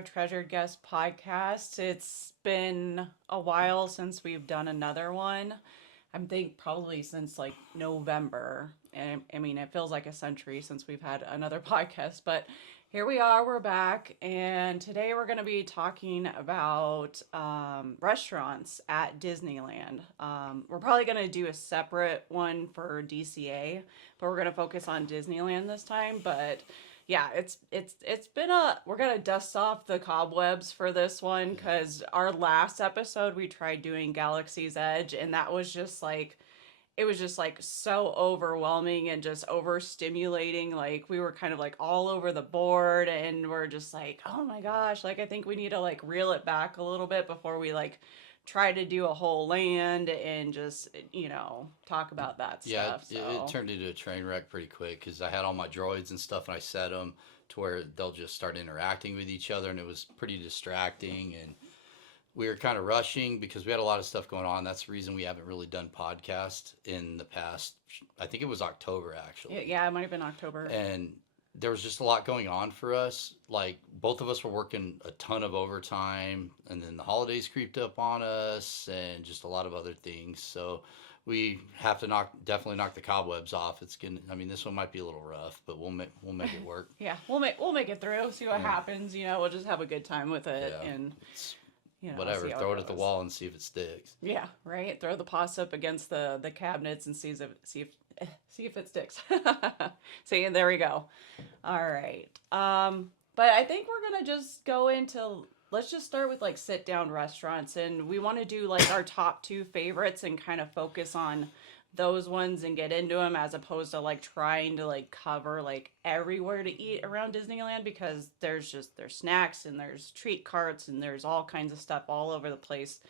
our Treasured Guest podcast. It's been a while since we've done another one. I think probably since like November. And I mean, it feels like a century since we've had another podcast, but here we are, we're back. And today we're going to be talking about restaurants at Disneyland. We're probably going to do a separate one for DCA, but we're going to focus on Disneyland this time. But yeah, it's been a we're gonna dust off the cobwebs for this one because our last episode we tried doing Galaxy's Edge and that was just like it was just like so overwhelming and just overstimulating. Like we were kind of like all over the board and we're just like, oh my gosh, like I think we need to like reel it back a little bit before we like try to do a whole land and just talk about that Yeah, stuff. it So turned into a train wreck pretty quick because I had all my droids and stuff, and I set them to where they'll just start interacting with each other, and it was pretty distracting. And we were kind of rushing because we had a lot of stuff going on. That's the reason we haven't really done podcast in the past. I think it was October yeah, actually, yeah, it might have been October. and there was just a lot going on for us. Like both of us were working a ton of overtime, and then the holidays creeped up on us, and just a lot of other things. So we have to definitely knock the cobwebs off. It's gonna. I mean, this one might be a little rough, but we'll make it work. Yeah, we'll make it through. See what Yeah, happens. We'll just have a good time with it, yeah. and It's see whatever. how Throw it it at the goes. wall and see if it sticks. Yeah, right. Throw the pasta up against the cabinets and see if it sticks. See, and there we go. All right. But I think we're gonna just go into. Let's just start with like sit down restaurants, and we want to do like our top two favorites and kind of focus on those ones and get into them as opposed to like trying to like cover like everywhere to eat around Disneyland because there's snacks and there's treat carts and there's all kinds of stuff all over the place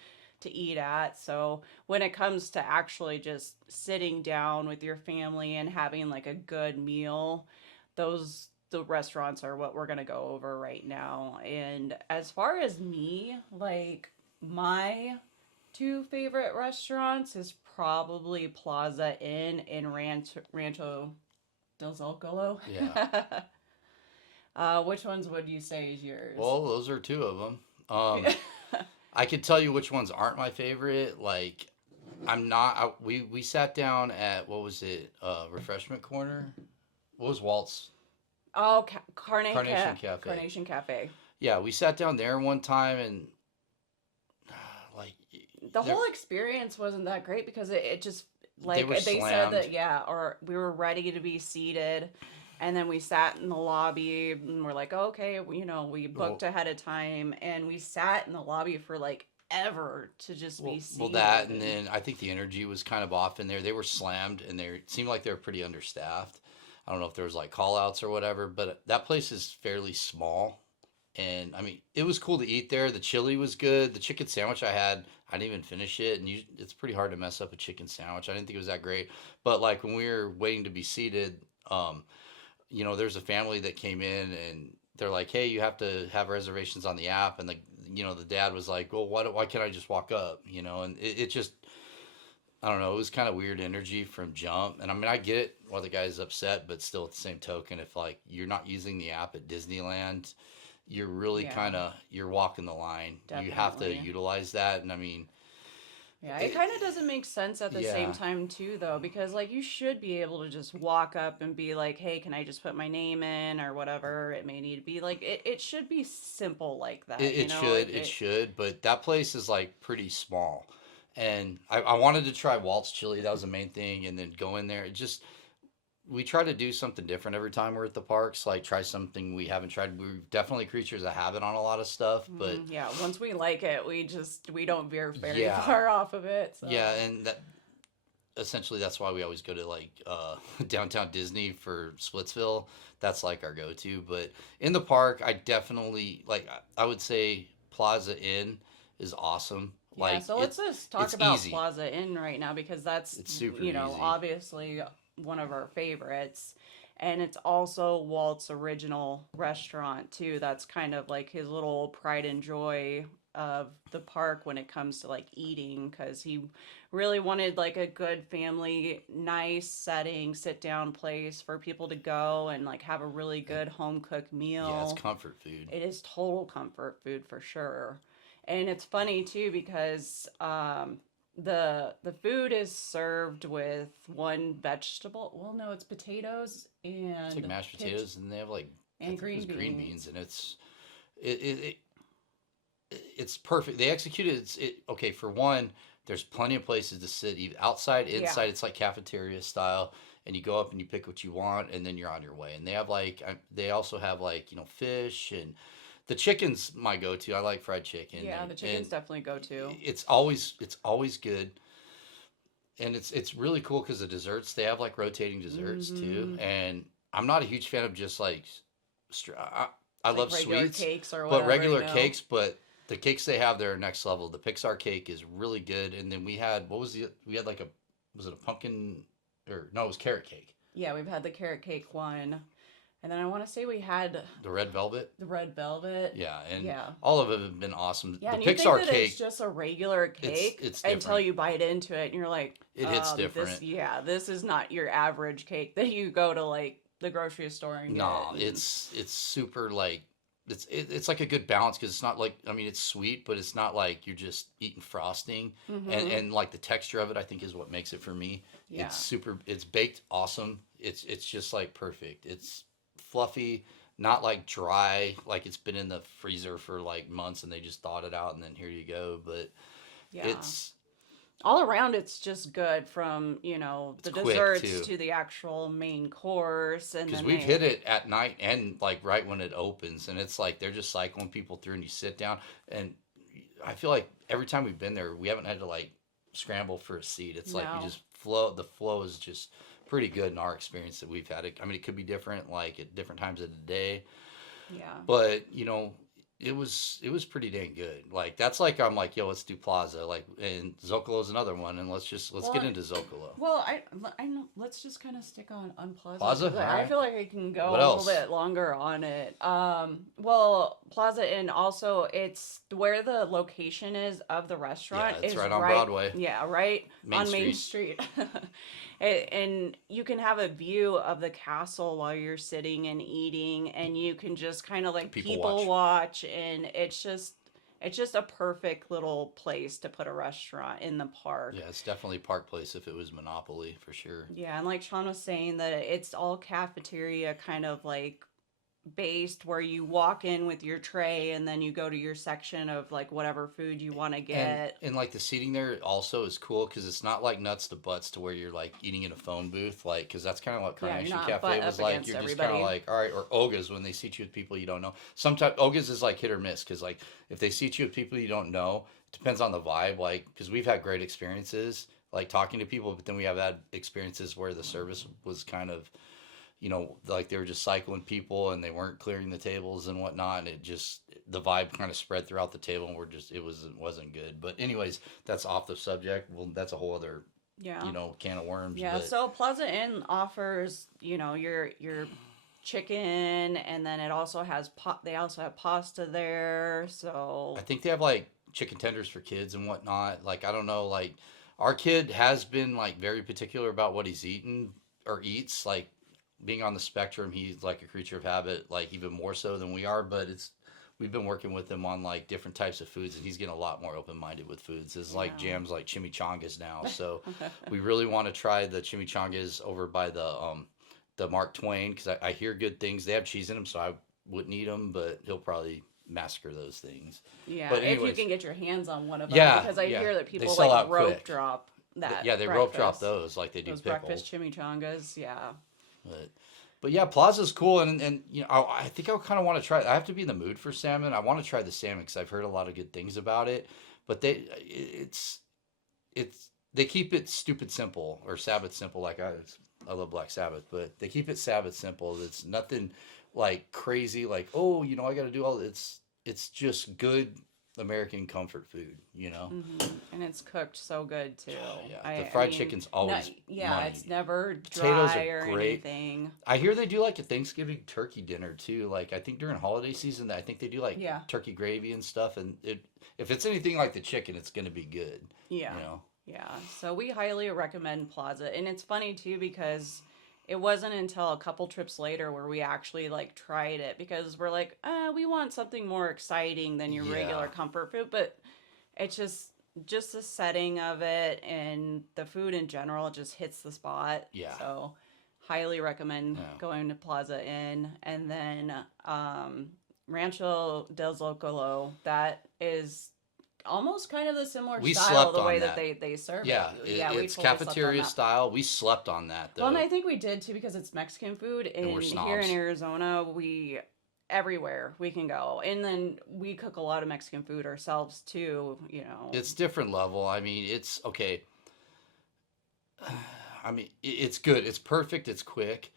to eat at. So when it comes to actually just sitting down with your family and having like a good meal, those the restaurants are what we're going to go over right now. And as far as me, like my two favorite restaurants is probably Plaza Inn and Rancho del Zocalo. Yeah. Which ones would you say is yours? Well, those are two of them. I could tell you which ones aren't my favorite. Like, I'm not. We sat down at what was it? Refreshment corner. What was Walt's Oh, Carnation Cafe? Carnation Cafe. Yeah, we sat down there one time and like The there whole experience wasn't that great because it just they like were they said slammed. that yeah, or we were ready to be seated, and then we sat in the lobby and we're like, oh, okay, we booked Well, ahead of time, and we sat in the lobby for like ever to just be well, that seated and and then I think the energy was kind of off in there. They were slammed and it seemed like they were pretty understaffed. I don't know if there was like call outs or whatever, but that place is fairly small. And I mean, it was cool to eat there. The chili was good. The chicken sandwich I had, I didn't even finish it. And it's pretty hard to mess up a chicken sandwich. I didn't think it was that great. But like when we were waiting to be seated, um, there's a family that came in and they're like, hey, you have to have reservations on the app. And the dad was like, well, why can't I just walk up? And it just, I don't know. It was kind of weird energy from jump. And I mean, I get it why the guy's upset, but still at the same token, if like you're not using the app at Disneyland, you're really yeah, you're walking the line. You have to definitely. utilize that. And I mean, Yeah, it it, kind of doesn't make sense at the same yeah, time too, though, because like you should be able to just walk up and be like, "Hey, can I just put my name in or whatever it may need to be?" Like it should be simple like that, it should, it should, but that place is like pretty small. And I wanted to try Walt's chili. That was the main thing. And then go in there. We try to do something different every time we're at the parks, like try something we haven't tried. We're definitely creatures of habit on a lot of stuff, but Yeah, once we like it, we don't veer very yeah, far off of it. yeah, So and that essentially that's why we always go to like downtown Disney for Splitsville. That's like our go-to. But in the park, I definitely like. I would say Plaza Inn is awesome. yeah, Like so let's just talk it's about easy. Plaza Inn right now because that's It's super easy. obviously one of our favorites. And it's also Walt's original restaurant too. That's kind of like his little pride and joy of the park when it comes to like eating, because he really wanted like a good family, nice setting, sit down place for people to go and like have a really And good home cooked yeah, it's meal. comfort food. It is total comfort food for sure. And it's funny too because the food is served with one vegetable. Well, no, it's potatoes It's like and mashed potatoes, and they have like I and think it was green green beans, beans. and it, it, it it's perfect. They executed it. Okay, for one, there's plenty of places to sit, outside, Yeah. inside. It's like cafeteria style, and you go up and you pick what you want, and then you're on your way. And they have like, they also have like fish, and the chicken's my go-to. I like fried chicken, Yeah, the and chickens definitely go to. it's always good, and it's really cool because the desserts, they have like rotating desserts too, Mm-hmm. and I'm not a huge fan of just like I Like love regular sweets, cakes or but whatever, regular cakes, but the cakes they have there are next level. The Pixar cake is really good, and then we had, what was we had like a, was it a pumpkin, or no, it was carrot cake, Yeah, we've had the carrot cake one. And then I want to say we had the red velvet. the red velvet. Yeah, and Yeah. all of it have been awesome. Yeah, The and you think Pixar that it's cake, just a regular cake it's until different. you bite into it and you're like, It hits this, different. yeah, this is not your average cake that you go to like the grocery store and get. No, And it's super like, it's like a good balance because it's not like, I mean, it's sweet, but it's not like you're just eating frosting, mm-hmm. and like the texture of it, I think is what makes it for me. Yeah. It's baked awesome. It's just like perfect. It's fluffy, not like dry, like it's been in the freezer for like months and they just thawed it out and then here you go. But Yeah. it's All around it's just good from, it's the quick desserts too. to the actual main course, and Because then we've they hit it at night and like right when it opens, and it's like they're just cycling people through, and you sit down, and I feel like every time we've been there, we haven't had to like scramble for a seat. It's like you no. just flow. The flow is just pretty good in our experience that we've had. It. I mean, it could be different, like at different times of the day, Yeah. but it was pretty dang good. Like that's like I'm like, yo, let's do Plaza. Like, and Zocalo is another one, and let's Well, get into Zocalo. Well, I know. Let's just kind of stick on Plaza Plaza, because all I right. feel like I can go What a little else? bit longer on it. Well, Plaza, and also it's where the location is of the Yeah, restaurant it's is right on right. Broadway, Yeah, right Main on Main Street. Street. And you can have a view of the castle while you're sitting and eating, and you can just kind of like People people watch. watch, and it's just a perfect little place to put a restaurant in the park. Yeah, it's definitely Park Place if it was Monopoly for sure. Yeah, and like Sean was saying, that it's all cafeteria kind of like based, where you walk in with your tray and then you go to your section of like whatever food you want to And get. and like the seating there also is cool because it's not like nuts to butts to where you're like eating in a phone booth, like because that's kind of what Yeah, you're Carnation not Cafe butt was up like. against You're just kind of everybody. like, all right, or Oga's when they seat you with people you don't know. Sometimes Oga's is like hit or miss because like if they seat you with people you don't know, it depends on the vibe. Like because we've had great experiences like talking to people, but then we have had experiences where the service was kind of, like they were just cycling people and they weren't clearing the tables and whatnot. And it just, the vibe kind of spread throughout the table and it wasn't good. But anyways, that's off the subject. Well, that's a whole other, Yeah. can of worms. Yeah, But so Plaza Inn offers, your chicken, and then it also has they also have pasta there. I So, think they have like chicken tenders for kids and whatnot. Like, I don't know, like our kid has been like very particular about what he's eaten or eats. Like, being on the spectrum, he's like a creature of habit, like even more so than we are. But we've been working with him on like different types of foods, and he's getting a lot more open minded with foods. It's like yeah. jams like chimichangas now. So we really want to try the chimichangas over by the Mark Twain because I hear good things. They have cheese in them, so I wouldn't eat them, but he'll probably massacre those things. Yeah, But if you anyways, can get your hands on one of them, yeah, because I yeah, hear that they people sell like out rope quick. drop that Yeah, they rope drop breakfast. those like they do Those breakfast pickles. chimichangas, yeah. But yeah, Plaza's cool, and I think I kind of want to try. I have to be in the mood for salmon. I want to try the salmon because I've heard a lot of good things about it. But they keep it stupid simple or Sabbath simple. Like I love Black Sabbath, but they keep it Sabbath simple. It's nothing like crazy. Like, oh, I got to do all. It's just good, American comfort food, you know? And it's cooked so good too. Yeah, the I fried mean, chicken's always yeah, money. it's never Potatoes dry are or great. anything. I hear they do like a Thanksgiving turkey dinner too. Like I think during holiday season, I think they do like Yeah, turkey gravy and stuff. And if it's anything like the chicken, it's gonna be good. yeah, You know. yeah. So we highly recommend Plaza, and it's funny too because it wasn't until a couple trips later where we actually like tried it because we're like, we want something more exciting than your Yeah. regular comfort food, but it's just the setting of it and the food in general just hits the spot. Yeah. So highly recommend Yeah. going to Plaza Inn. And then Rancho del Zocalo, that is almost kind of the similar We style, slept the on way that that. they serve it. Yeah, Yeah, we it's totally slept on cafeteria that. style. We slept on that Well, and though, I think we did too because it's Mexican food, and we're and here in snobs. Arizona, we everywhere we can go, and then we cook a lot of Mexican food ourselves too. You know, It's different level. I mean, it's okay. I mean, it's good. It's perfect. It's quick.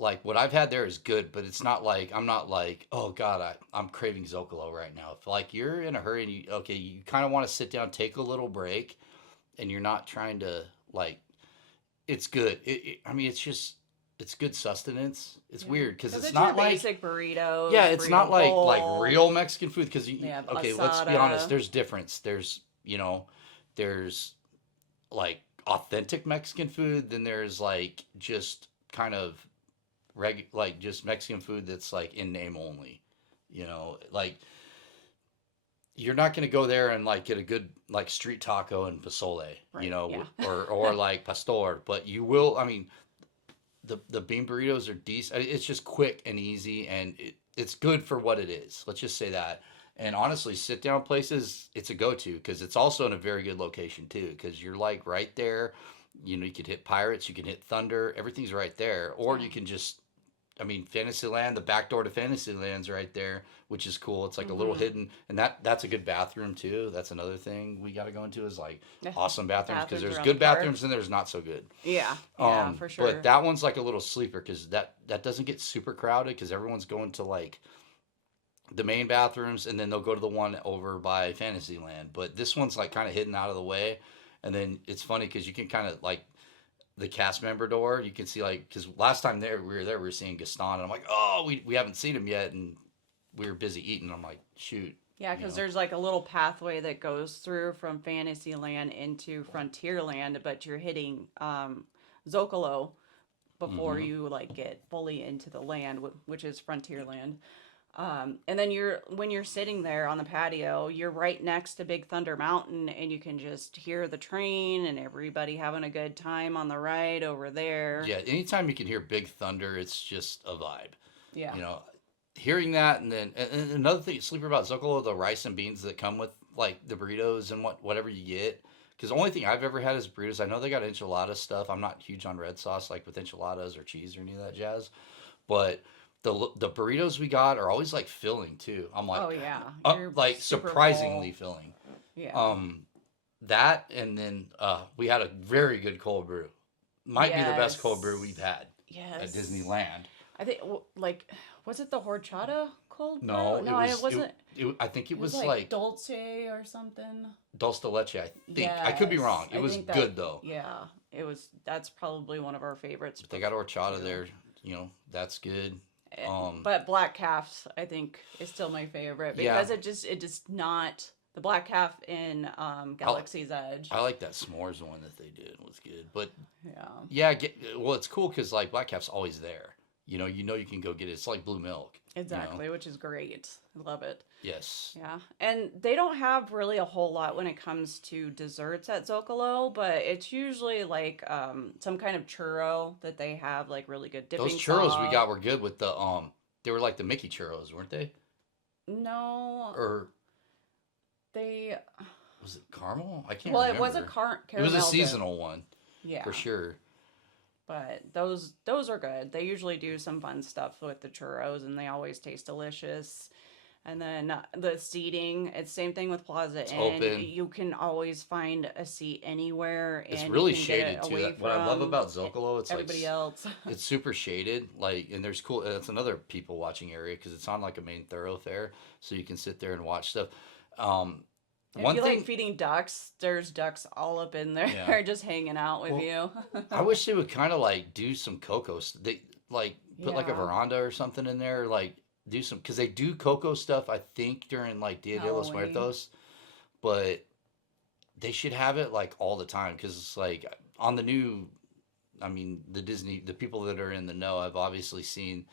Like what I've had there is good, but it's not like I'm not like, oh God, I'm craving Zocalo right now. If like you're in a hurry and you kind of want to sit down, take a little break, and you're not trying to like, it's good. I mean, it's good sustenance. It's yeah, weird because because it's it's your not like basic burritos, yeah, it's not burrito like bowl. real Mexican food because They have okay, let's be honest. asada. There's difference. There's like authentic Mexican food. Then there's like just kind of like just Mexican food that's like in name only. Like you're not going to go there and like get a good like street taco and pozole, Right? Yeah. or like pastor, but you will. I mean, the bean burritos are decent. It's just quick and easy, and it's good for what it is. Let's just say that. And honestly, sit down places, it's a go to because it's also in a very good location too. Because you're like right there. You could hit Pirates, you can hit Thunder, everything's right there. Or Yeah. you can just, I mean, Fantasyland, the back door to Fantasyland's right there, which is cool. It's like a little Mm-hmm. hidden, and that's a good bathroom too. That's another thing we got to go into is like Yeah. awesome bathrooms because Bathrooms there's around the good park. bathrooms and there's not so good. Yeah. Yeah, for But sure. that one's like a little sleeper because that doesn't get super crowded because everyone's going to like the main bathrooms and then they'll go to the one over by Fantasyland. But this one's like kind of hidden out of the way, and then it's funny because you can kind of like the cast member door. You can see like because last time we were seeing Gaston, and I'm like, oh, we haven't seen him yet, and we were busy eating. I'm like, shoot, Yeah, you because know. there's like a little pathway that goes through from Fantasyland into Frontierland, but you're hitting Zocalo before Mm-hmm. you like get fully into the land, which is Frontierland. And then when you're sitting there on the patio, you're right next to Big Thunder Mountain, and you can just hear the train and everybody having a good time on the ride over there. Yeah, anytime you can hear Big Thunder, it's just a vibe. Yeah. You know, hearing that, and then and another thing, sleeper about Zocalo, the rice and beans that come with like the burritos and whatever you get. Because the only thing I've ever had is burritos. I know they got enchilada stuff. I'm not huge on red sauce like with enchiladas or cheese or any of that jazz, but the burritos we got are always like filling too. I'm like, Oh yeah, you're like super surprisingly full. filling. Yeah. Um, that and then we had a very good cold brew. Might be the best cold brew we've Yes. had at Yes. Disneyland. I think like was it the horchata cold No, brew? No, it wasn't. I think it It was was like like dulce or something. dulce de leche. I think I could be Yes, wrong. It I was think that. good though. Yeah, it was. That's probably one of our favorites. If they got horchata Too. there, that's good. Eh, Um, But black calf, I think, is still my favorite yeah, because it just not the black calf in Galaxy's Edge. I like that s'mores one that they did. It was good, but Yeah. yeah, well, it's cool because like Black Cap's always there. You can go get it. It's like blue milk. Exactly, which is great. I love it. Yes. Yeah. And they don't have really a whole lot when it comes to desserts at Zocalo, but it's usually like some kind of churro that they have like really good Those dipping churros we sauce. got were good with the they were like the Mickey churros, weren't they? No, Or they was it caramel? I can't well, it was a remember. It was a caramel dip. seasonal one Yeah. for sure. But those are good. They usually do some fun stuff with the churros, and they always taste delicious. And then the seating, it's same thing with Plaza It's Inn. open. You can always find a seat anywhere, It's and really you can get it shaded too. away What I love from about Zocalo, it's like everybody else. it's super shaded. Like, and there's cool. It's another people watching area because it's on like a main thoroughfare, so you can sit there and watch stuff. Um, If one you like thing, feeding ducks, there's ducks all up in there yeah. just hanging out with Well, you. I wish they would kind of like do some cocoa. They like put like a Yeah, veranda or something in there, like do some because they do cocoa stuff. I think during like Dia de los Halloween. Muertos, but they should have it like all the time because it's like on the new. I mean, the people that are in the know have obviously seen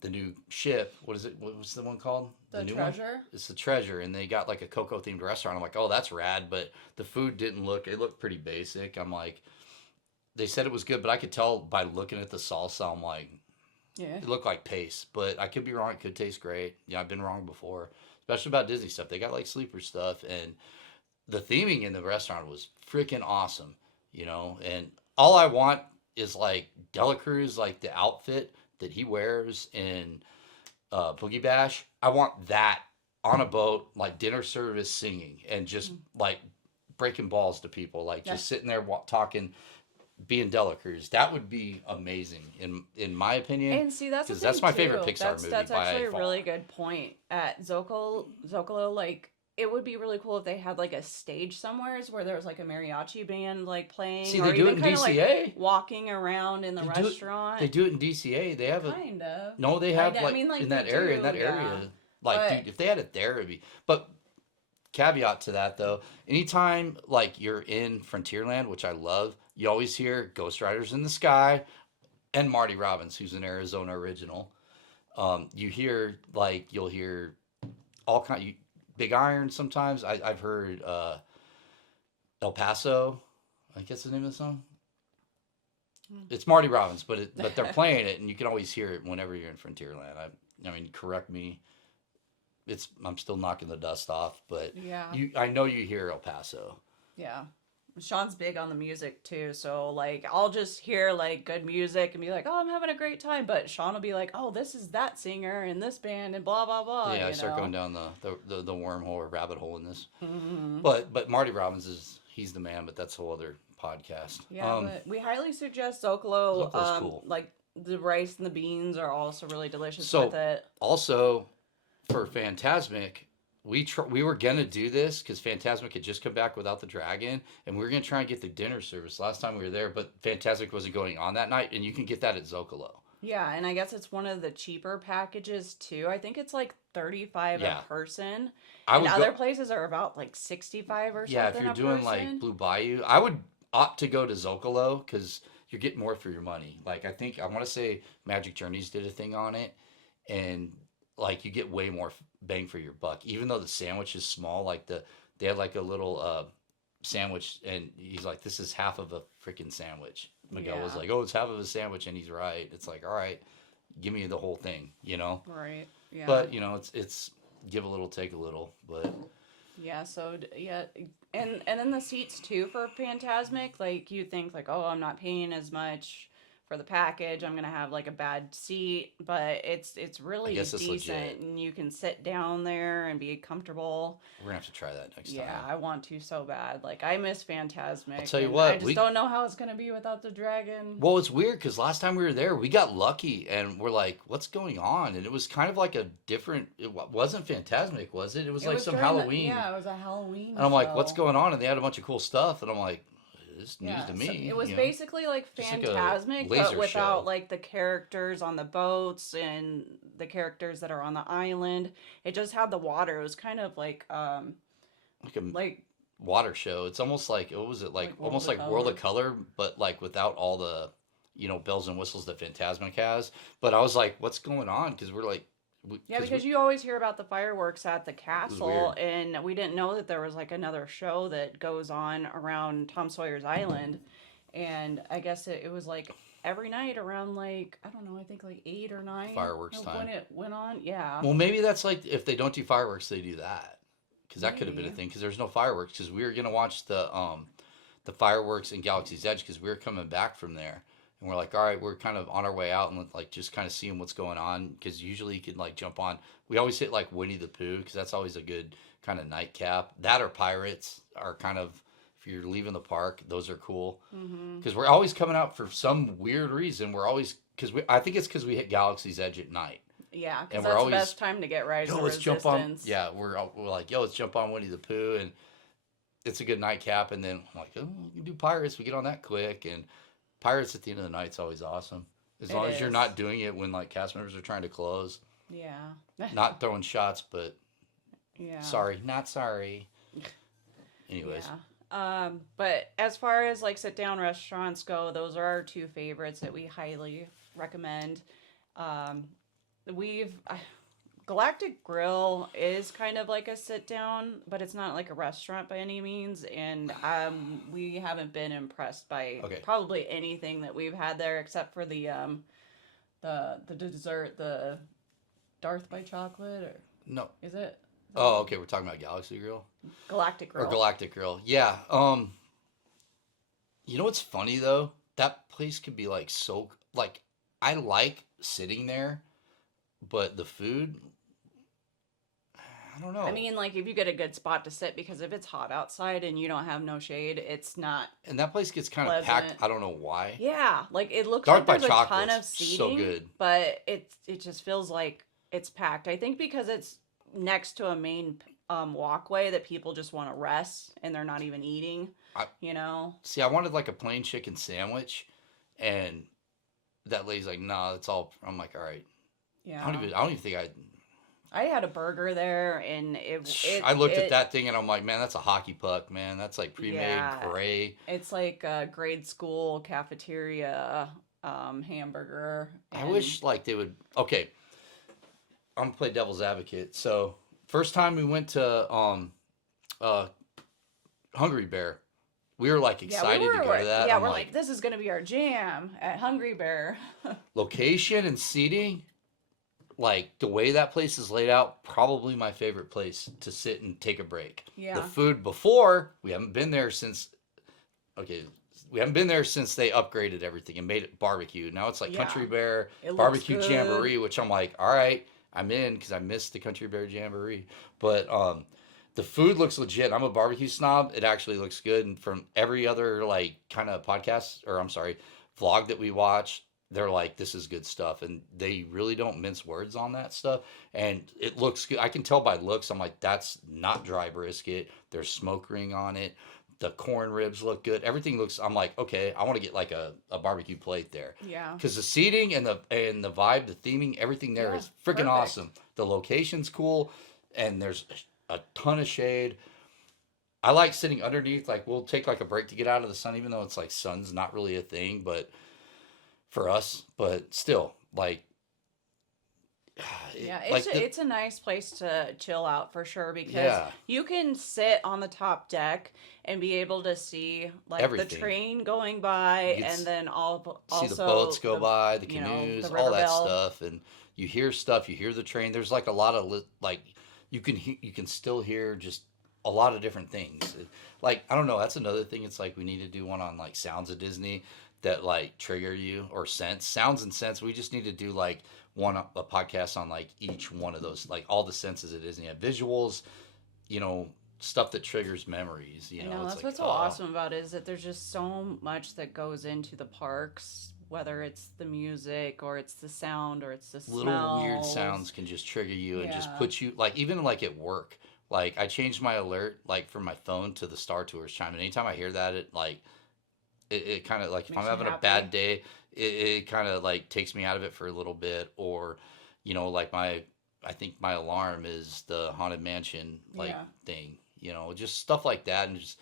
the new ship. What is it? What was the one called? The The new one? treasure? It's the Treasure, and they got like a cocoa themed restaurant. I'm like, oh, that's rad, but the food didn't look. It looked pretty basic. I'm like, they said it was good, but I could tell by looking at the salsa. I'm like, Yeah. it looked like paste, but I could be wrong. It could taste great. Yeah, I've been wrong before, especially about Disney stuff. They got like sleeper stuff, and the theming in the restaurant was freaking awesome. And all I want is like Delacruz, like the outfit that he wears in Boogie Bash. I want that on a boat, like dinner service, singing and just like breaking balls to people, like Yeah. just sitting there talking, being Delacruz. That would be amazing in my opinion, And see, that's the because thing that's my favorite too. Pixar movie That's by actually a far. really good point. At Zocalo, like it would be really cool if they had like a stage somewheres where there was like a mariachi band like playing, See, or they do it even in kind of like DCA. walking around in the They do it. restaurant. They do it in DCA. They have a Kind of. no. They have I like mean, like in they that area. In do, that yeah. area, like But dude, if they had it there, it'd be. But caveat to that though, anytime like you're in Frontierland, which I love, you always hear Ghost Riders in the Sky and Marty Robbins, who's an Arizona original. You hear like you'll hear all kind. Big Iron sometimes. I've heard El Paso. I think that's the name of the song. It's Marty Robbins, but they're playing it, and you can always hear it whenever you're in Frontierland. I mean, correct me. I'm still knocking the dust off, but yeah, I know you hear El Paso. yeah. Sean's big on the music too, so like I'll just hear like good music and be like, "Oh, I'm having a great time," but Sean will be like, "Oh, this is that singer and this band and blah blah blah," Yeah, I you start going know. down the wormhole or rabbit hole in this. Hmm. But Marty Robbins he's the man, but that's a whole other podcast. Yeah, but we highly suggest Zocalo. Zocalo's cool. Like the rice and the beans are also really delicious with So it. also for Phantasmic, we were gonna do this because Phantasmic had just come back without the dragon, and we were gonna try and get the dinner service last time we were there, but Phantasmic wasn't going on that night, and you can get that at Zocalo. Yeah, and I guess it's one of the cheaper packages too. I think it's like 35 a Yeah, person, I and would other go. places are about like 65 or Yeah, if something you're a doing like person. Blue Bayou, I would opt to go to Zocalo because you're getting more for your money. Like I want to say Magic Journeys did a thing on it, and like you get way more bang for your buck. Even though the sandwich is small, like they had like a little sandwich, and he's like, "This is half of a freaking sandwich." Miguel was Yeah, like, "Oh, it's half of a sandwich," and he's right. It's like, all right, give me the whole thing. right. Yeah. But it's give a little, take a little. But Yeah, so yeah, and then the seats too for Phantasmic, like you think like, oh, I'm not paying as much for the package. I'm gonna have like a bad seat, but it's I really guess it's decent, legit. and you can sit down there and be comfortable. We're gonna have to try that next Yeah, time. I want to so bad. Like I miss I'll Phantasmic, tell you and I what, just don't know how it's gonna be without the dragon. well, it's weird because last time we were there, we got lucky and we're like, what's going on? And it was kind of like a different, wasn't Phantasmic, was it? It was It like was some during the Halloween. yeah, it was a Halloween And I'm like, what's show. going on? And they had a bunch of cool stuff. And I'm like, this is news Yeah, to so me, it was basically like just like a Phantasmic, but laser without show. like the characters on the boats and the characters that are on the island. It just had the water. It was kind of Like a like water show. It's almost like, what was it? Like, like World almost of like World of Color. Color, but like without all the, bells and whistles that Phantasmic has. But I was like, what's going on? Because we're like, Yeah, because because you always hear about the fireworks at the it was weird. castle, and we didn't know that there was like another show that goes on around Tom Sawyer's Island. And I guess it was like every night around like, I don't know, I think like 8 or 9 Fireworks of time. when it went on. Yeah, Well, maybe that's like if they don't do fireworks, they do that because that could have been a maybe. thing. Because there's no fireworks. Because we were gonna watch the fireworks in Galaxy's Edge because we were coming back from there, and we're like, all right, we're kind of on our way out and like just kind of seeing what's going on. Because usually you can like jump on. We always hit like Winnie the Pooh because that's always a good kind of nightcap. That or Pirates are kind of if you're leaving the park, those are cool. Mm-hmm. Because we're always coming out for some weird reason. We're always because I think it's because we hit Galaxy's Edge at night. Yeah, because And we're that's the always, best time to get Rise yo, of let's jump on. Resistance. Yeah, we're like, yo, let's jump on Winnie the Pooh, and it's a good nightcap. And then I'm like, oh, we can do Pirates. We get on that quick, and Pirates at the end of the night is always awesome. As It long as you're is. not doing it when like cast members are trying to close, Yeah. not throwing shots, but Yeah. sorry, not sorry. Anyways, Yeah. But as far as like sit down restaurants go, those are our two favorites that we highly recommend. Um, we've Galactic Grill is kind of like a sit down, but it's not like a restaurant by any means. And we haven't been impressed by okay, probably anything that we've had there except for the dessert, the Darth by Chocolate, or no. is it? Oh, okay. We're talking about Galaxy Grill Galactic or Grill. Galactic Grill. Yeah. You know what's funny though? That place could be like so like I like sitting there, but the food, I don't I know. mean, like if you get a good spot to sit, because if it's hot outside and you don't have no shade, it's not And that place gets kind of packed. pleasant. I don't know why. Yeah, like it looks Dark like by there's a ton of Chocolate's so seating, good. but it just feels like it's packed. I think because it's next to a main walkway that people just want to rest and they're not even eating. I You know? see. I wanted like a plain chicken sandwich, and that lady's like, "Nah, that's all." I'm like, "All right." Yeah. I don't even think I. I had a burger there, and I looked at that thing and I'm like, man, that's a hockey puck, man. That's like pre-made yeah, gray. it's like a grade school cafeteria hamburger, I and wish like they would. Okay, I'm gonna play devil's advocate. So first time we went to uh Hungry Bear, we were like yeah, we excited to were, go to that. yeah, I'm we're like, like, this is gonna be our jam at Hungry Bear. location and seating, like the way that place is laid out, probably my favorite place to sit and take a break. The Yeah, food before, we haven't been there since. Okay, we haven't been there since they upgraded everything and made it barbecue. Now it's like yeah, Country Bear it looks Barbecue good. Jamboree, which I'm like, all right, I'm in because I missed the Country Bear Jamboree. But the food looks legit. I'm a barbecue snob. It actually looks good. And from every other like kind of podcast, or I'm sorry, vlog that we watch, they're like, this is good stuff. And they really don't mince words on that stuff. And it looks good. I can tell by looks. I'm like, that's not dry brisket. There's smoke ring on it. The corn ribs look good. Everything looks. I'm like, okay, I want to get like a barbecue plate there, Yeah, because the seating and the vibe, the theming, everything there yeah, is freaking perfect. awesome. The location's cool, and there's a ton of shade. I like sitting underneath. Like we'll take like a break to get out of the sun, even though it's like sun's not really a thing, but for us, but still, like, Yeah, like the it's a nice place to chill out for sure, because yeah, you can sit on the top deck and be able to see like the everything. train going by, You get and then see the boats also go by, the the canoes, all river that bell. stuff, and you hear stuff. You hear the train. There's like a lot of like you can still hear just a lot of different things. Like I don't know. That's another thing. It's like we need to do one on like sounds of Disney that like trigger you, or sense sounds and sense. We just need to do like one a podcast on like each one of those, like all the senses of Disney, have visuals, you know, stuff that triggers memories. You I know, know it's that's like what's so awesome about it, is that there's just so much that goes into the parks, whether it's the music or it's the sound or it's the little weird sounds smells. can just trigger you and just Yeah, put you like, even like at work, like I changed my alert like from my phone to the Star Tours chime, and anytime I hear that, it like it kind of like, if I'm makes you having a bad happy. day, it kind of like takes me out of it for a little bit. Or you know, like my, I think my alarm is the Haunted Mansion like Yeah. thing, you know, just stuff like that. And just,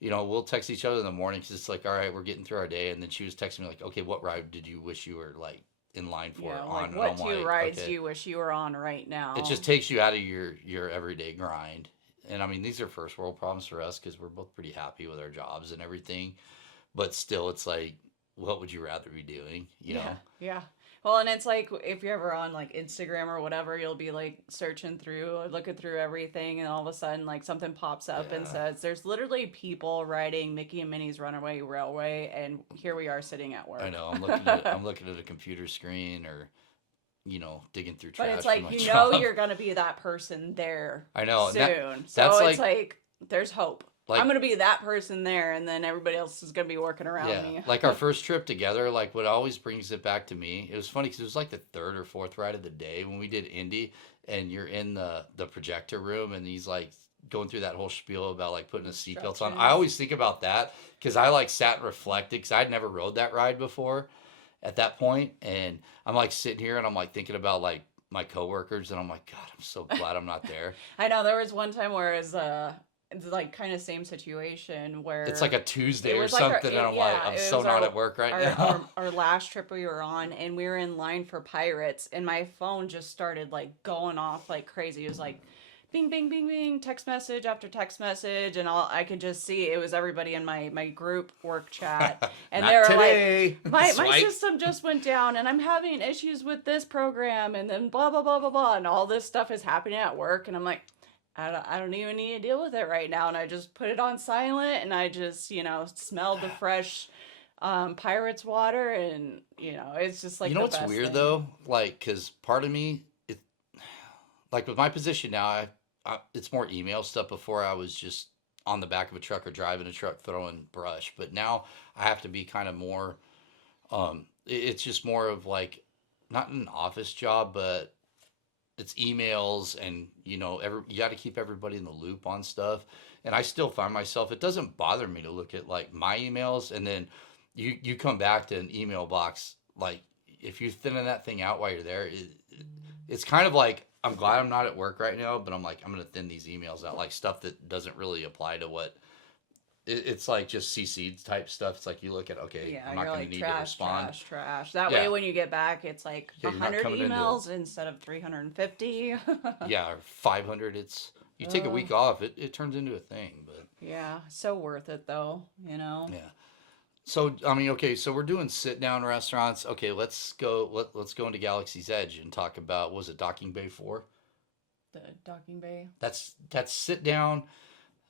you know, we'll text each other in the morning because it's like, all right, we're getting through our day. And then she was texting me like, okay, what ride did you wish you were like in line for Yeah, on? like And what I'm two like, rides do okay, you wish you were on right it now? just takes you out of your everyday grind. And I mean, these are first world problems for us because we're both pretty happy with our jobs and everything. But still, it's like, what would you rather be doing? You Yeah, know? yeah. Well, and it's like if you're ever on like Instagram or whatever, you'll be like searching through or looking through everything, and all of a sudden, like something pops up and Yeah. says, "There's literally people riding Mickey and Minnie's Runaway Railway," and here we are sitting at I work. know. I'm looking at a computer screen, or you know, digging through But it's trash for like my you know job. you're gonna be that person there I know. And soon, that's so it's like, like there's hope. Like, I'm gonna be that person there, and then everybody else is gonna be working around yeah, me. like our first trip together, like what always brings it back to me. It was funny because it was like the third or fourth ride of the day when we did Indy, and you're in the projector room, and he's like going through that whole spiel about like putting a seatbelt on. I Instructions. always think about that because I like sat and reflected because I'd never rode that ride before at that point, and I'm like sitting here and I'm like thinking about like my coworkers, and I'm like, God, I'm so glad I'm not there. I know there was one time where it's like kind of same situation It's like where a Tuesday it or was like something, and I'm like, yeah, I'm it so was not at work right now. our last trip we were on, and we were in line for Pirates, and my phone just started like going off like crazy. It was like bing bing bing bing, text message after text message, and all I could just see it was everybody in my group work chat, and they Not were like, today. my Swipe. system just went down, and I'm having issues with this program, and then blah blah blah blah blah, and all this stuff is happening at work, and I'm like, I don't even need to deal with it right now. And I just put it on silent, and I just, smelled the fresh Pirates water. And, it's just You like know the what's best weird thing. though? Like, cause part of me, like with my position now, it's more email stuff. Before I was just on the back of a truck or driving a truck throwing brush, but now I have to be kind of more. It's just more of like not an office job, but it's emails, and you got to keep everybody in the loop on stuff. And I still find myself, it doesn't bother me to look at like my emails, and then you come back to an email box, like if you're thinning that thing out while you're there, it's kind of like, I'm glad I'm not at work right now, but I'm like, I'm gonna thin these emails out, like stuff that doesn't really apply to what it's like, just CC type stuff. It's like you look at, okay, Yeah, I'm not you're gonna like need to trash, respond. trash, trash. That way, Yeah, when you get back, it's like yeah, you're not 100 coming into emails instead of 350. yeah, or 500. It's, you take a uh, week off, it turns into a thing. But yeah, so worth it though. yeah. So I mean, okay, so we're doing sit down restaurants. Okay, let's go. Let's go into Galaxy's Edge and talk about, was it Docking Bay 4? The docking bay. That's sit down.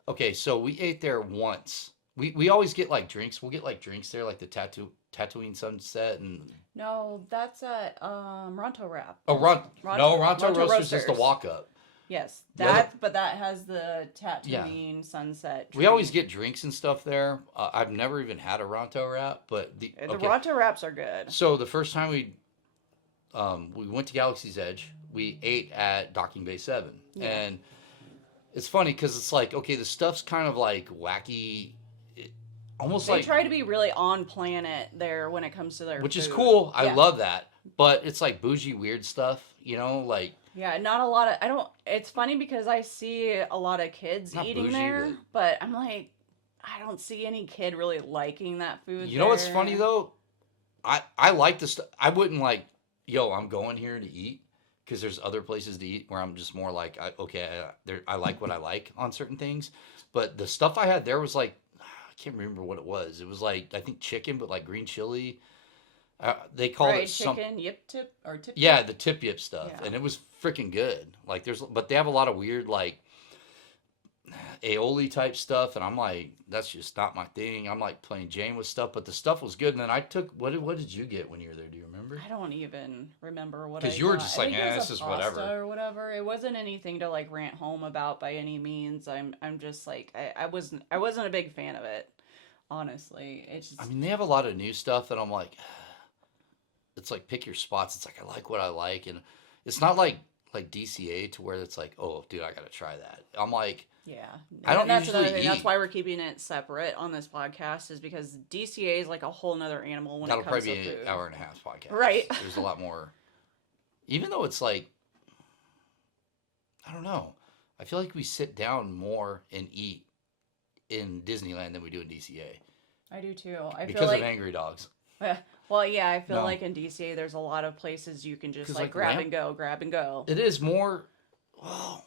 Okay, so we ate there once. We always get like drinks. We'll get like drinks there, like the Tatooine Sunset and No, that's at Ronto Wrap. oh, no, Ronto Ronto Roaster's just a Roasters. walk up. Yes, The other, but that has the yeah, Tatooine sunset we always drink. get drinks and stuff there. I've never even had a Ronto wrap, but the The okay. Ronto wraps are good. So the first time we went to Galaxy's Edge, we ate at Docking Bay 7, Yeah, and it's funny because it's like, okay, the stuff's kind of like wacky, it, almost they like, try to be really on planet there when it comes to their which is food. cool. I Yeah, love that, but it's like bougie weird stuff, like yeah. Not a lot of. I don't. It's funny because I see a lot of kids not eating bougie, there, but but I'm like, I don't see any kid really liking that food you know what's funny there. though? I like this. I wouldn't like, yo, I'm going here to eat, because there's other places to eat where I'm just more like, okay, I like what I like on certain things, but the stuff I had there was like, I can't remember what it was. It was like, I think chicken, but like green chili. They called it Fried some, chicken, yip tip or tip yeah, tip. the tip yip stuff, Yeah. and it was freaking good. Like but they have a lot of weird like aioli type stuff, and I'm like, that's just not my thing. I'm like playing Jane with stuff, but the stuff was good. And then I took, what did you get when you were there? Do you remember? I don't even remember what I Because you were got. just I like, think it was this a is pasta whatever. or whatever. It wasn't anything to like rant home about by any means. I'm just like I wasn't a big fan of it. Honestly, it's I just mean, they have a lot of new stuff, and I'm like, it's like pick your spots. It's like I like what I like, and it's not like DCA to where it's like, oh, dude, I gotta try that. I'm like, yeah. I And don't that's another usually thing. That's eat. why we're keeping it separate on this podcast is because DCA is like a whole nother animal when it That'll comes probably to be an food. hour and a half podcast. Right. There's a lot more. Even though it's like, I don't know. I feel like we sit down more and eat in Disneyland than we do in DCA I do too. I feel because of like Angry Dogs. well, yeah, I feel No, like in DCA there's a lot of places you can just because like like grab and go. it is more. Well,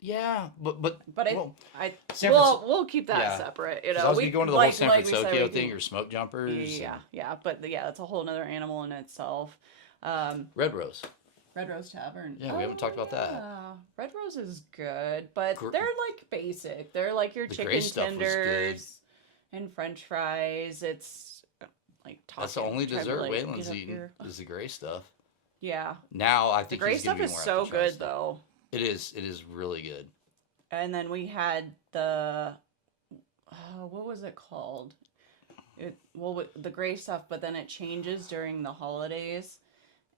yeah, but But well, I San Francisco. we'll keep that Yeah, separate. because I was gonna We go into the whole San like we said Francisco we thing can. or smoke jumpers Yeah, and yeah, but yeah, that's a whole nother animal in itself. Um, Red Rose. Red Rose Tavern. Yeah, we haven't Oh talked about that. yeah, Red Rose is good, but Gr- they're like basic. They're like your The gray chicken stuff was good. tenders and French fries. It's like That's the talking. only Trying to dessert like Waylon's get up eating here. is the gray stuff. Yeah, Now I the think gray he's gonna stuff be is more so apt to try good stuff. though. It is really good. And then we had the what was it called? The gray stuff, but then it changes during the holidays,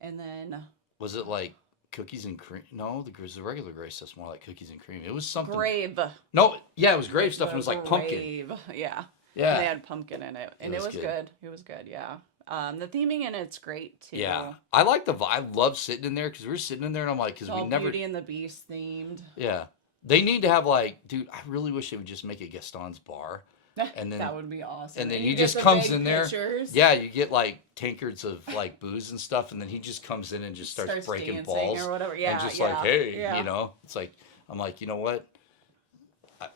and then Was it like cookies and cream? No, the regular gray stuff's more like cookies and cream. It was something. grave, No, yeah, it was grape stuff, and it the was like pumpkin. grave, yeah, and they Yeah, had pumpkin in it, it and it was was good. good. It was good, yeah. The theming in it's great Yeah, too. I like the vibe. I love sitting in there because we were sitting in there, and I'm like, It's because we all never. Beauty and the Beast themed. Yeah, they need to have like, dude. I really wish they would just make a Gaston's bar, and then That would be awesome. and then And he you get just the comes big in there. pictures. Yeah, you get like tankards of like booze and stuff, and then he just comes in and just starts breaking dancing balls or whatever. and Yeah, just like, yeah, hey, yeah. it's like I'm like, you know what? I,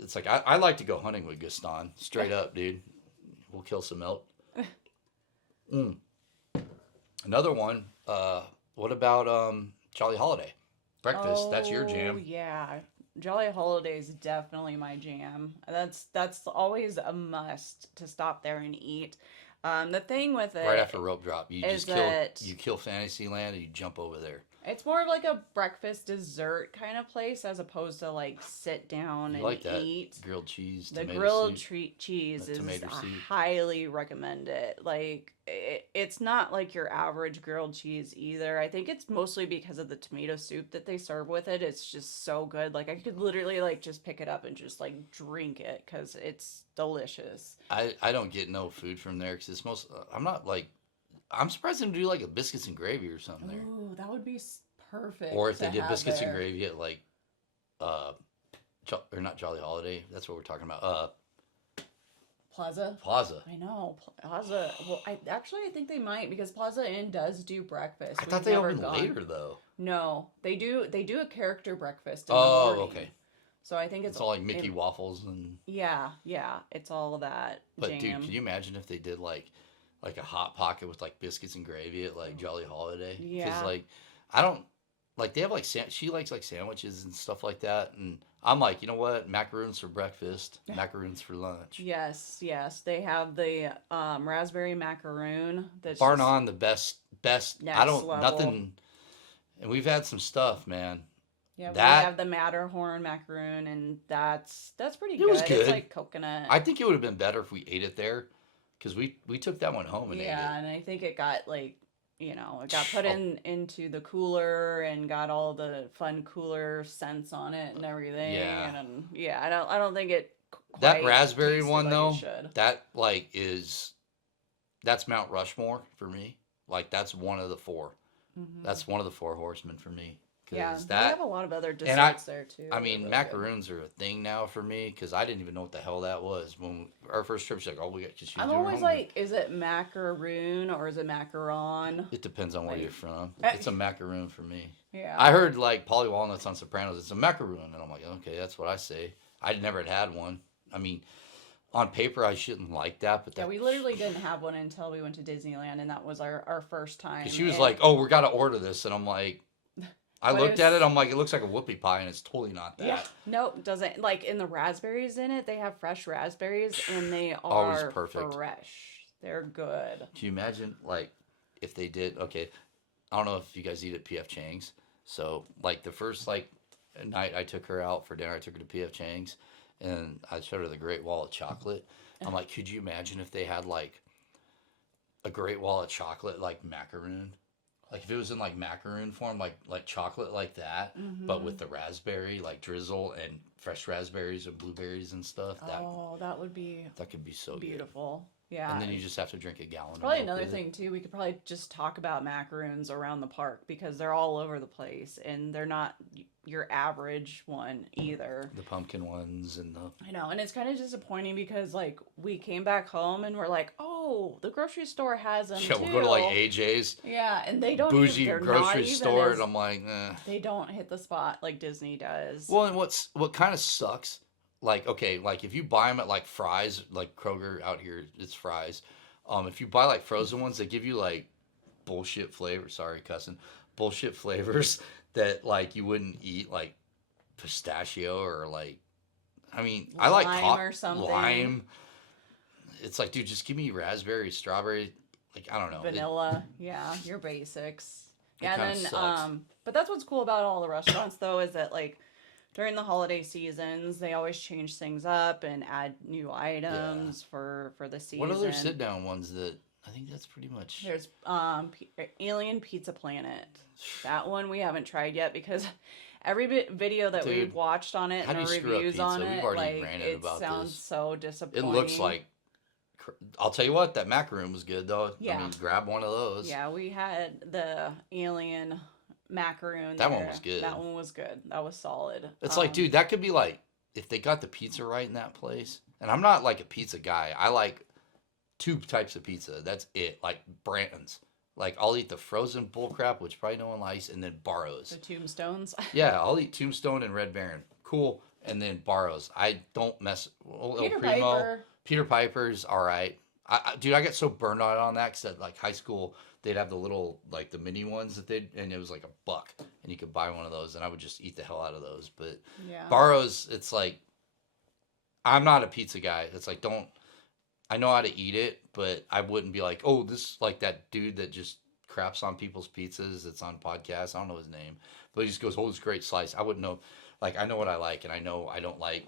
it's like I like to go hunting with Gaston, straight up, dude. We'll kill some elk. Mm. Another one. What about Jolly Holiday breakfast? That's your Oh jam, yeah, Jolly Holidays definitely my jam. That's always a must to stop there and eat. The thing with right after it rope drop. You is just kill that you kill Fantasyland and you jump over there. it's more of like a breakfast dessert kind of place as opposed to like sit down You and like that eat. grilled cheese, The tomato grilled soup, cheese is tomato I soup. highly recommend it. Like it's not like your average grilled cheese either. I think it's mostly because of the tomato soup that they serve with it. It's just so good. Like I could literally like just pick it up and just like drink it cuz it's delicious. I don't get no food from there because it's most. I'm not like. I'm surprised they don't do like a biscuits and gravy or something there. Ooh, that would be Or perfect if to they did have biscuits and there. gravy at like, uh, or not Jolly Holiday. That's what we're talking about. Plaza. Plaza. I know Plaza. Well, I think they might because Plaza Inn does do breakfast. I thought We've they never opened gone. later though. No, they do. They do a character breakfast in the Oh, morning. okay. So I think It's all like Mickey waffles and. yeah, yeah. It's all of that But dude, can jam. you imagine if they did like a hot pocket with like biscuits and gravy at like Jolly Holiday? Because Yeah. like I don't like they have like she likes like sandwiches and stuff like that, and I'm like, you know what, macaroons for breakfast, macaroons for lunch. Yes, yes. They have the raspberry macaroon that's Bar just none, the best. I next don't level. nothing, and we've had some stuff, man. Yeah, we That have the Matterhorn macaroon and that's pretty it was good. It's good. like coconut. I think it would have been better if we ate it there, because we took that one home and ate it. Yeah, and I think it got like, it got put Oh, into the cooler and got all the fun cooler scents on it and everything. yeah. And yeah, I don't think it That quite raspberry tasted one like it though, should. that like is that's Mount Rushmore for me. Like that's one of the four. Hmm. That's one of the four horsemen for me. Yeah, Because they have that a lot of other and I desserts there too. I They're mean really good. macaroons are a thing now for me because I didn't even know what the hell that was when our first trip. She's like, oh, we got just I'm do your always homework. like, is it macaroon or is it macaron? It depends on where you're Like, from. eh, It's a macaroon for me. yeah. I heard like Polly Walnuts on Sopranos. It's a macaroon, and I'm like, okay, that's what I say. I never had one. I mean, on paper, I shouldn't like that, but Yeah, that we literally didn't have one until we went to Disneyland, and that was our first because time. she was And like, oh, we got to order this, and I'm like, I but it looked at it, was I'm like, it looks like a whoopie pie, and it's totally not yeah, that. no, it doesn't like in the raspberries in it. They have fresh raspberries, and they Always are perfect. fresh. They're good. Can you imagine like if they did? Okay, I don't know if you guys eat at PF Chang's. So like the first like night I took her out for dinner, I took her to PF Chang's, and I showed her the Great Wall of Chocolate. I'm like, could you imagine if they had like a Great Wall of Chocolate like macaroon? Like if it was in like macaroon form, like chocolate like that, but Hmm. with the raspberry like drizzle and fresh raspberries and blueberries and stuff. Oh, that would be That could be so good. beautiful. And Yeah. then you just have to drink a gallon of Probably milk another with it. thing too, we could probably just talk about macaroons around the park because they're all over the place and they're not your average one either. The pumpkin ones and the I know, and it's kind of disappointing because like we came back home and we're like, "Oh, the grocery store has them yeah, we'll go to like too." AJ's Yeah, and they don't even bougie they're not grocery even store, as and I'm like, eh. they don't hit the spot like Disney does. Well, and what kind of sucks, like okay, like if you buy them at like Fry's, like Kroger out here, it's Fry's. If you buy like frozen ones, they give you like bullshit flavor. Sorry, cussing. Bullshit flavors that like you wouldn't eat, like pistachio or like. I mean, I like Lime or something. lime. It's like, dude, just give me raspberry, strawberry. Like I don't know. Vanilla, yeah, your basics. It Yeah, kind and of then sucks. but that's what's cool about all the restaurants though is that like during the holiday seasons, they always change things up and add new Yeah. items for the What other sit season. down ones that I think that's pretty much. There's Alien Pizza Planet. That one we haven't tried yet because every video that we've Dude, watched on it how and do the you screw up reviews on pizza? We've it, already like ranted it about sounds this. so It looks disappointing. like. I'll tell you what, that macaroon was good though. I Yeah. mean, grab one of those. Yeah, we had the Alien macaroon That one there. was good. That one was good. That was solid. It's like, dude, that could be like if they got the pizza right in that place. And I'm not like a pizza guy. I like two types of pizza. That's it. Like Branton's. Like I'll eat the frozen bullcrap, which probably no one likes, and then The Barrows. Tombstones. Yeah, I'll eat Tombstone and Red Baron. Cool. And then Barrows. I don't mess. El Peter Primo. Piper. Peter Piper's all right. Dude, I got so burned out on that because at like high school, they'd have the little, like the mini ones that and it was like $1 and you could buy one of those and I would just eat the hell out of those. But Yeah. Barrows, it's like, I'm not a pizza guy. It's like, I know how to eat it, but I wouldn't be like, oh, this like that dude that just craps on people's pizzas that's on podcasts. I don't know his name, but he just goes, oh, this great slice. I wouldn't know. Like, I know what I like and I know I don't like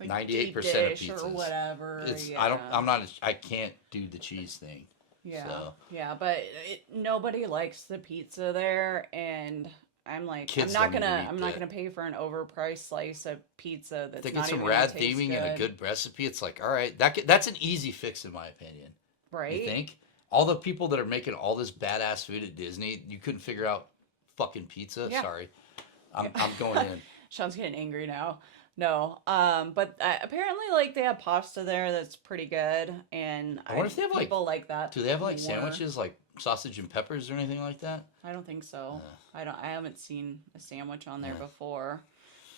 Like 98% deep of dish or pizzas. whatever. I don't, I'm not, I can't do the cheese thing. Yeah, So. yeah, but nobody likes the pizza there, and I'm like, Kids I'm not don't even gonna, eat I'm not that. gonna pay for an overpriced slice of pizza If that's they get not some even rad gonna taste theming good, and a good recipe, it's like, all right, that's an easy fix in my opinion. right? You think? All the people that are making all this badass food at Disney, you couldn't figure out fucking pizza? Yeah. Sorry. I'm going in. Sean's getting angry now. No, but apparently, like they have pasta there that's pretty good, and I wonder if they have people like that. Do they have like more. sandwiches, like sausage and peppers or anything like that? I don't think so. Uh. I haven't seen a sandwich on there Yeah. before.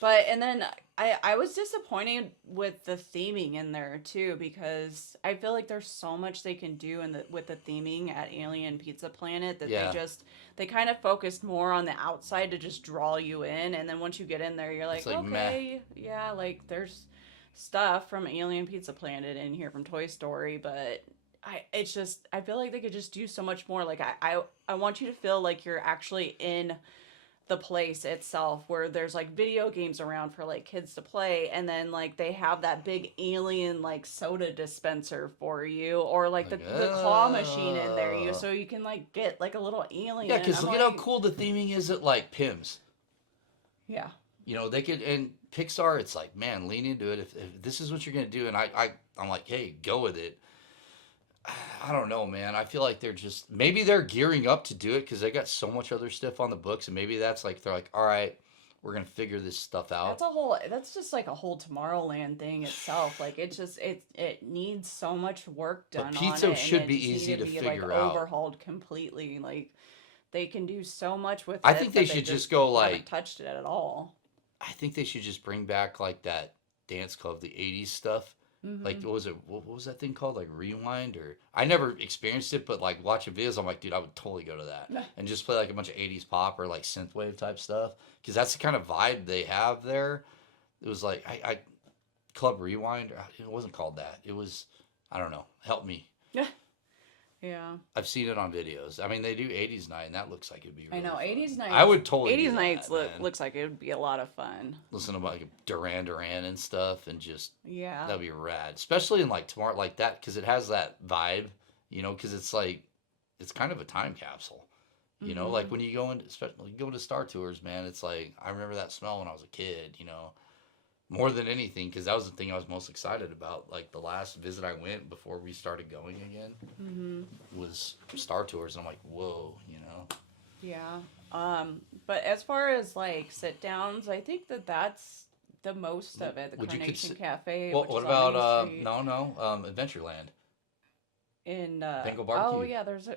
But and then I was disappointed with the theming in there too because I feel like there's so much they can do with the theming at Alien Pizza Planet that Yeah. they kind of focused more on the outside to just draw you in, and then once you get in there you're like, It's like, okay, yeah, like there's stuff from Alien Pizza Planet in here from Toy Story, but I feel like they could just do so much more. Like I want you to feel like you're actually in the place itself where there's like video games around for like kids to play, and then like they have that big alien like soda dispenser for you, or like Like, the claw machine in there so you can like get like a little alien. Yeah, because I'm look at how like, cool the theming is at like Pim's. yeah. You know, they could, and Pixar, it's like, man, lean into it. If this is what you're going to do, and I'm like, hey, go with it. I don't know, man. I feel like maybe they're gearing up to do it because they got so much other stuff on the books, and maybe that's like, they're like, all right, we're going to figure this stuff out. That's just like a whole Tomorrowland thing itself. Like it needs so much work done But pizza on it, should and be it just easy needed to be, figure like, out. overhauled completely. Like they can do so much with it. I think they but should just go haven't like, touched it at all. I think they should just bring back like that dance club, the 80s stuff. Mm-hmm. Like, what was it? What was that thing called? Like Rewind? Or I never experienced it, but like watching videos, I'm like, dude, I would totally go to that and just play like a bunch of 80s pop or like synthwave type stuff because that's the kind of vibe they have there. It was like I Club Rewind. It wasn't called that. It was, I don't know. Help me. Yeah. I've seen it on videos. I mean, they do 80s night, and that looks like it'd be. Really I know fun. 80s nights. I would totally. 80s do nights that, man. looks like it would be a lot of fun. Listen to like Duran Duran and stuff, and just Yeah. that'd be rad, especially in like tomorrow, like that, because it has that vibe, you know, because it's like it's kind of a time capsule, you know, like when you go into, especially you go to Star Tours, man, it's like I remember that smell when I was a kid, you know, more than anything, because that was the thing I was most excited about. Like the last visit I went before we started going again was Star Tours, and I'm like, whoa, you know. Yeah. But as far as like sit downs, I think that's the most of it. The Would you Carnation Cafe. Well, which what is on about Main Street Adventureland? in Bengal Oh Barbecue? yeah, there's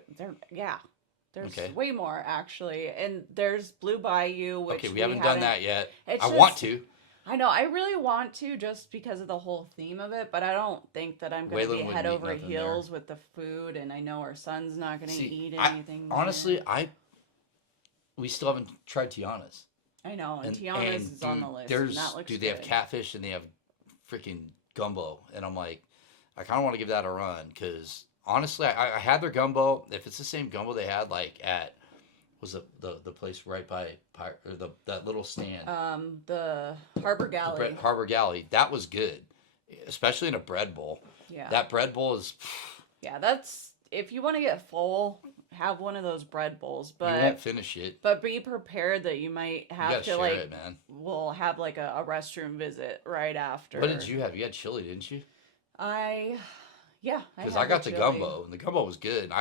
Okay. way more actually, and there's Blue Bayou, which Okay, we haven't done haven't- that yet. It's I want just- to. I know I really want to just because of the whole theme of it, but I don't think that I'm going to Waylon be wouldn't head eat over nothing there. heels with the food, and I know our son's not going to See, eat anything. Honestly, there. we still haven't tried Tiana's. I know, and Tiana's is on the list. And There's, that looks dude, they have good. catfish and they have freaking gumbo, and I'm like, I kind of want to give that a run because honestly, I had their gumbo. If it's the same gumbo they had like at was the place right by or that little stand. The Harbor Galley. Harbor Galley. That was good, especially in a bread bowl. Yeah. That bread bowl is. Yeah, that's if you want to get full, have one of those bread bowls. But you won't finish it. But be prepared that you might have to like. It, man. We'll have like a restroom visit right after. What did you have? You had chili, didn't you? Yeah. Because I got the gumbo, and the gumbo was good.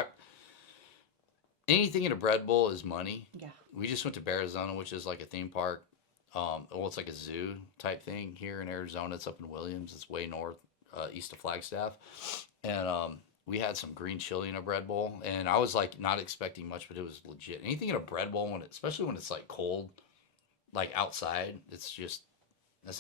Anything in a bread bowl is money. Yeah. We just went to Arizona, which is like a theme park. Well, it's like a zoo type thing here in Arizona. It's up in Williams. It's way north, east of Flagstaff. And we had some green chili in a bread bowl. And I was like not expecting much, but it was legit. Anything in a bread bowl, especially when it's like cold, like outside, that's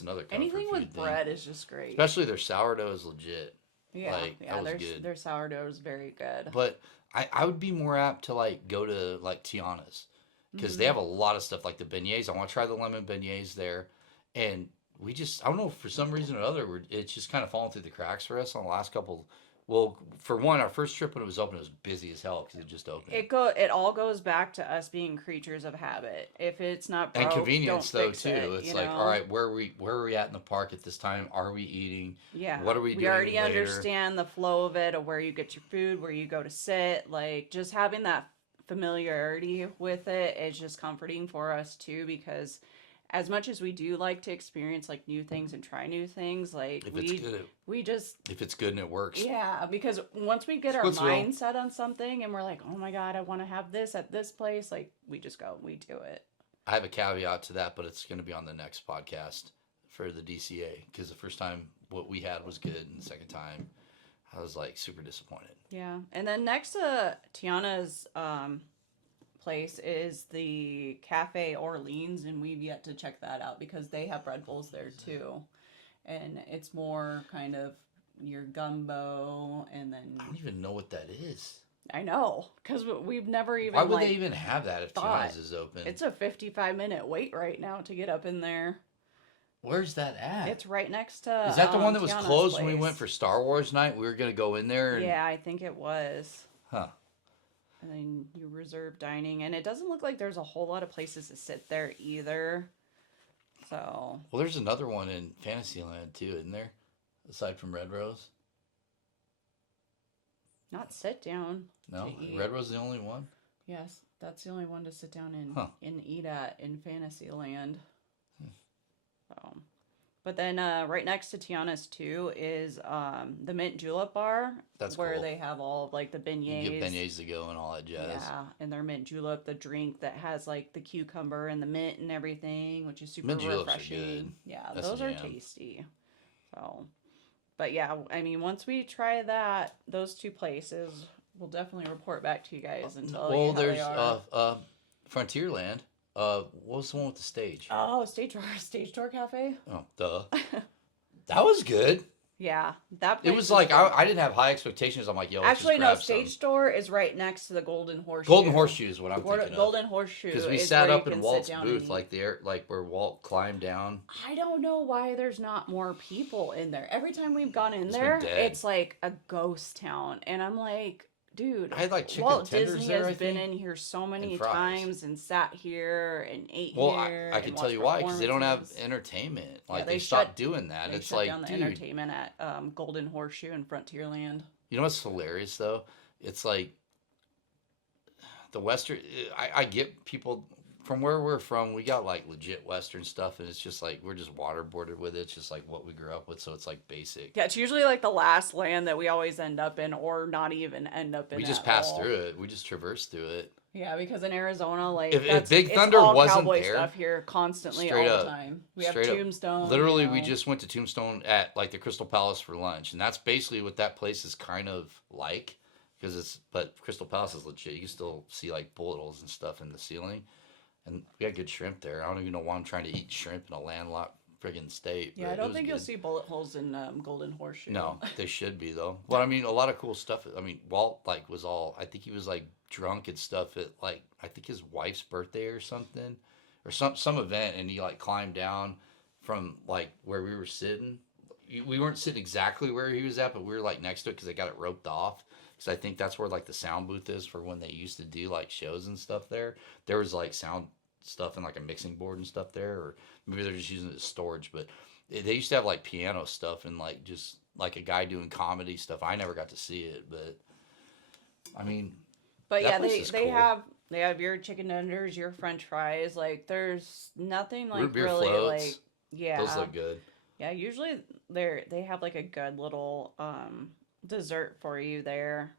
another comfort anything with food thing. Bread is just great. Especially their sourdough is legit. Yeah, that was good. Their sourdough is very good. But I would be more apt to like go to like Tiana's because they have a lot of stuff like the beignets. I want to try the lemon beignets there, and I don't know, for some reason or other, it's just kind of fallen through the cracks for us on the last couple. Well, for one, our first trip when it was open, it was busy as hell because it just opened. It all goes back to us being creatures of habit. If it's not broke, and convenience don't though fix too. It's like, all right, where are we at in the park at this time? Are we eating? Yeah. What are we doing? We already later? understand the flow of it, of where you get your food, where you go to sit. Like just having that familiarity with it is just comforting for us too, because as much as we do like to experience like new things and try new things, like if it's good and it works. Yeah, because once we get our mind set on something and we're like, oh my God, I want to have this at this place, like we just go, we do it. I have a caveat to that, but it's going to be on the next podcast for the DCA because the first time what we had was good, and the second time I was like super disappointed. Yeah, and then next to Tiana's place is the Cafe Orleans, and we've yet to check that out because they have bread bowls there too, and it's more kind of your gumbo, and then I don't even know what that is. I know, because we've never even. Why would they even have that if Tiana's is open? It's a 55-minute wait right now to get up in there. Where's that at? It's right next to. Is that the one that was Tiana's closed place. when we went for Star Wars night? We were gonna go in there. Yeah, I think it was. Huh. And then you reserve dining, and it doesn't look like there's a whole lot of places to sit there either. So. Well, there's another one in Fantasyland too, isn't there? Aside from Red Rose. Not sit down. No, Red Rose is the only one. Yes, that's the only one to sit down and eat at in Fantasyland. So, but then right next to Tiana's too is the Mint Julep Bar. That's where cool. They have all of, like the beignets. You get beignets to go and all that jazz. Yeah, and their mint julep, the drink that has like the cucumber and the mint and everything, which is super mint refreshing. Are good. Yeah, That's those are tasty. So, but yeah, I mean, once we try those two places, we'll definitely report back to you guys and tell you how there's they are. Frontierland. What was the one with the stage? Oh, Stage Door Cafe. Oh, duh. That was good. Yeah, that place it was like I didn't have high expectations. I'm like, yo, actually, no. Stage Door is right next to the Golden Horseshoe. Golden Horseshoe is what I'm thinking of. Golden Horseshoe. Because we sat up in Walt's booth, like where Walt climbed down. I don't know why there's not more people in there. Every time we've gone in there, it's like a ghost town, and I'm like, dude, I had like chicken Walt tenders Disney there, has been in here so many and fries. times and sat here and ate well, here. I can tell you why, because they don't have entertainment. Like they stopped doing that. It's shut like, down the entertainment at Golden Horseshoe and Frontierland. You know what's hilarious though? It's like the Western. I get people from where we're from. We got like legit Western stuff, and it's just like we're just waterboarded with it. It's just like what we grew up with, so it's like basic. Yeah, it's usually like the last land that we always end up in, or not even end up in. We just passed through it. We just traversed through it. Yeah, because in Arizona, like if Big Thunder wasn't cowboy there, stuff here constantly all the time. We have Tombstone. Literally, we just went to Tombstone at like the Crystal Palace for lunch, and that's basically what that place is kind of like. But Crystal Palace is legit. You can still see like bullet holes and stuff in the ceiling. And we got good shrimp there. I don't even know why I'm trying to eat shrimp in a landlocked friggin' state. Yeah, I don't think you'll see bullet holes in Golden Horseshoe. No, they should be though. But I mean, a lot of cool stuff. I mean, Walt was all. I think he was like drunk and stuff at like I think his wife's birthday or something, or some event, and he like climbed down from like where we were sitting. We weren't sitting exactly where he was at, but we were like next to it because they got it roped off. because I think that's where like the sound booth is for when they used to do like shows and stuff there. There was like sound stuff and like a mixing board and stuff there, or maybe they're just using it as storage. But they used to have like piano stuff and like just like a guy doing comedy stuff. I never got to see it, but I mean, But that yeah, place they is they cool. have they have your chicken tenders, your French fries. Like there's nothing Root like beer really floats. like yeah. Those look good. Yeah, usually they have like a good little dessert for you there.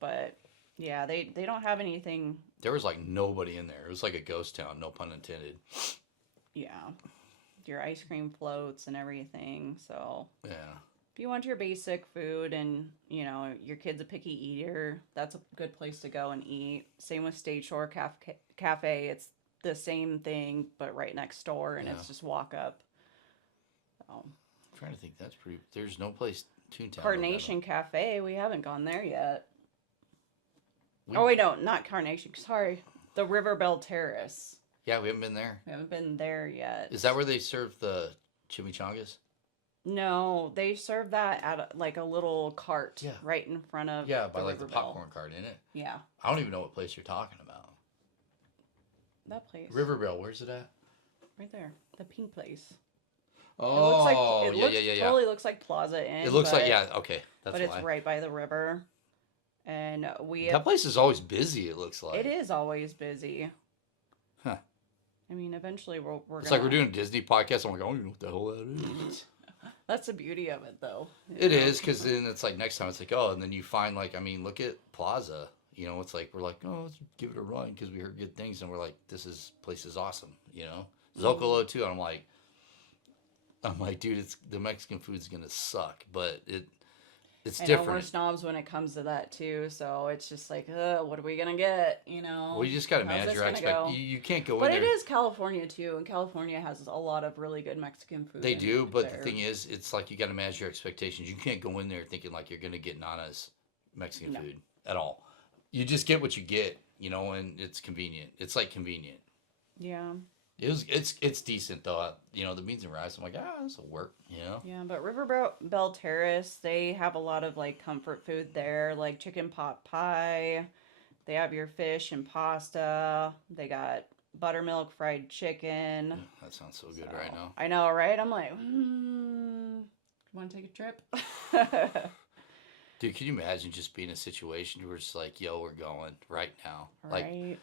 But yeah, they don't have anything. There was like nobody in there. It was like a ghost town, no pun intended. Yeah, your ice cream floats and everything. So Yeah. if you want your basic food and your kid's a picky eater, that's a good place to go and eat. Same with State Shore Cafe. It's the same thing but right next door, and Yeah. it's just walk up. So, I'm trying to think. That's pretty. There's no place Toontown. Carnation Cafe, we haven't gone there yet. We, Oh wait, no, not Carnation. Sorry, the Riverbell Terrace. yeah, we haven't been there. We haven't been there yet. Is that where they serve the chimichangas? No, they serve that at like a little cart Yeah. right in front of Yeah, by the like the Riverbell. popcorn cart in it. Yeah, I don't even know what place you're talking about. that place. Riverbell, where's it at? Right there, the pink place. Oh, it yeah, looks, yeah, yeah, yeah. totally looks like Plaza Inn. It looks like, but- yeah, okay, that's but why. it's right by the river, and we That place is always busy. It looks like it is always busy. Huh. I mean, eventually we're It's gonna. like we're doing a Disney podcast. I'm like, I don't even know what the hell that is. That's the beauty of it, though. It is, because then it's like next time it's like, oh, and then you find like, I mean, look at Plaza. You know, it's like we're like, oh, let's give it a run because we heard good things, and we're like, place is awesome. You know, Zocalo too. And I'm like, dude, it's the Mexican food's gonna suck, but it's I know we're different. snobs when it comes to that too, so it's just like, what are we gonna get? Well, you just gotta how's manage this your gonna expectations. go? You can't go But in it there. is California too, and California has a lot of really good Mexican food. They and do, but the there. thing is, it's like you gotta manage your expectations. You can't go in there thinking like you're gonna get Nana's Mexican No. food at all. You just get what you get, and it's convenient. It's like convenient. Yeah, It's decent though. The beans and rice. I'm like, this will work. yeah, but Riverbell Terrace, they have a lot of like comfort food there, like chicken pot pie. They have your fish and pasta. They got buttermilk fried chicken. That sounds so good So, right now. I know, right? I'm like, want to take a trip? Dude, can you imagine just being in a situation where it's like, yo, we're going right now. Right.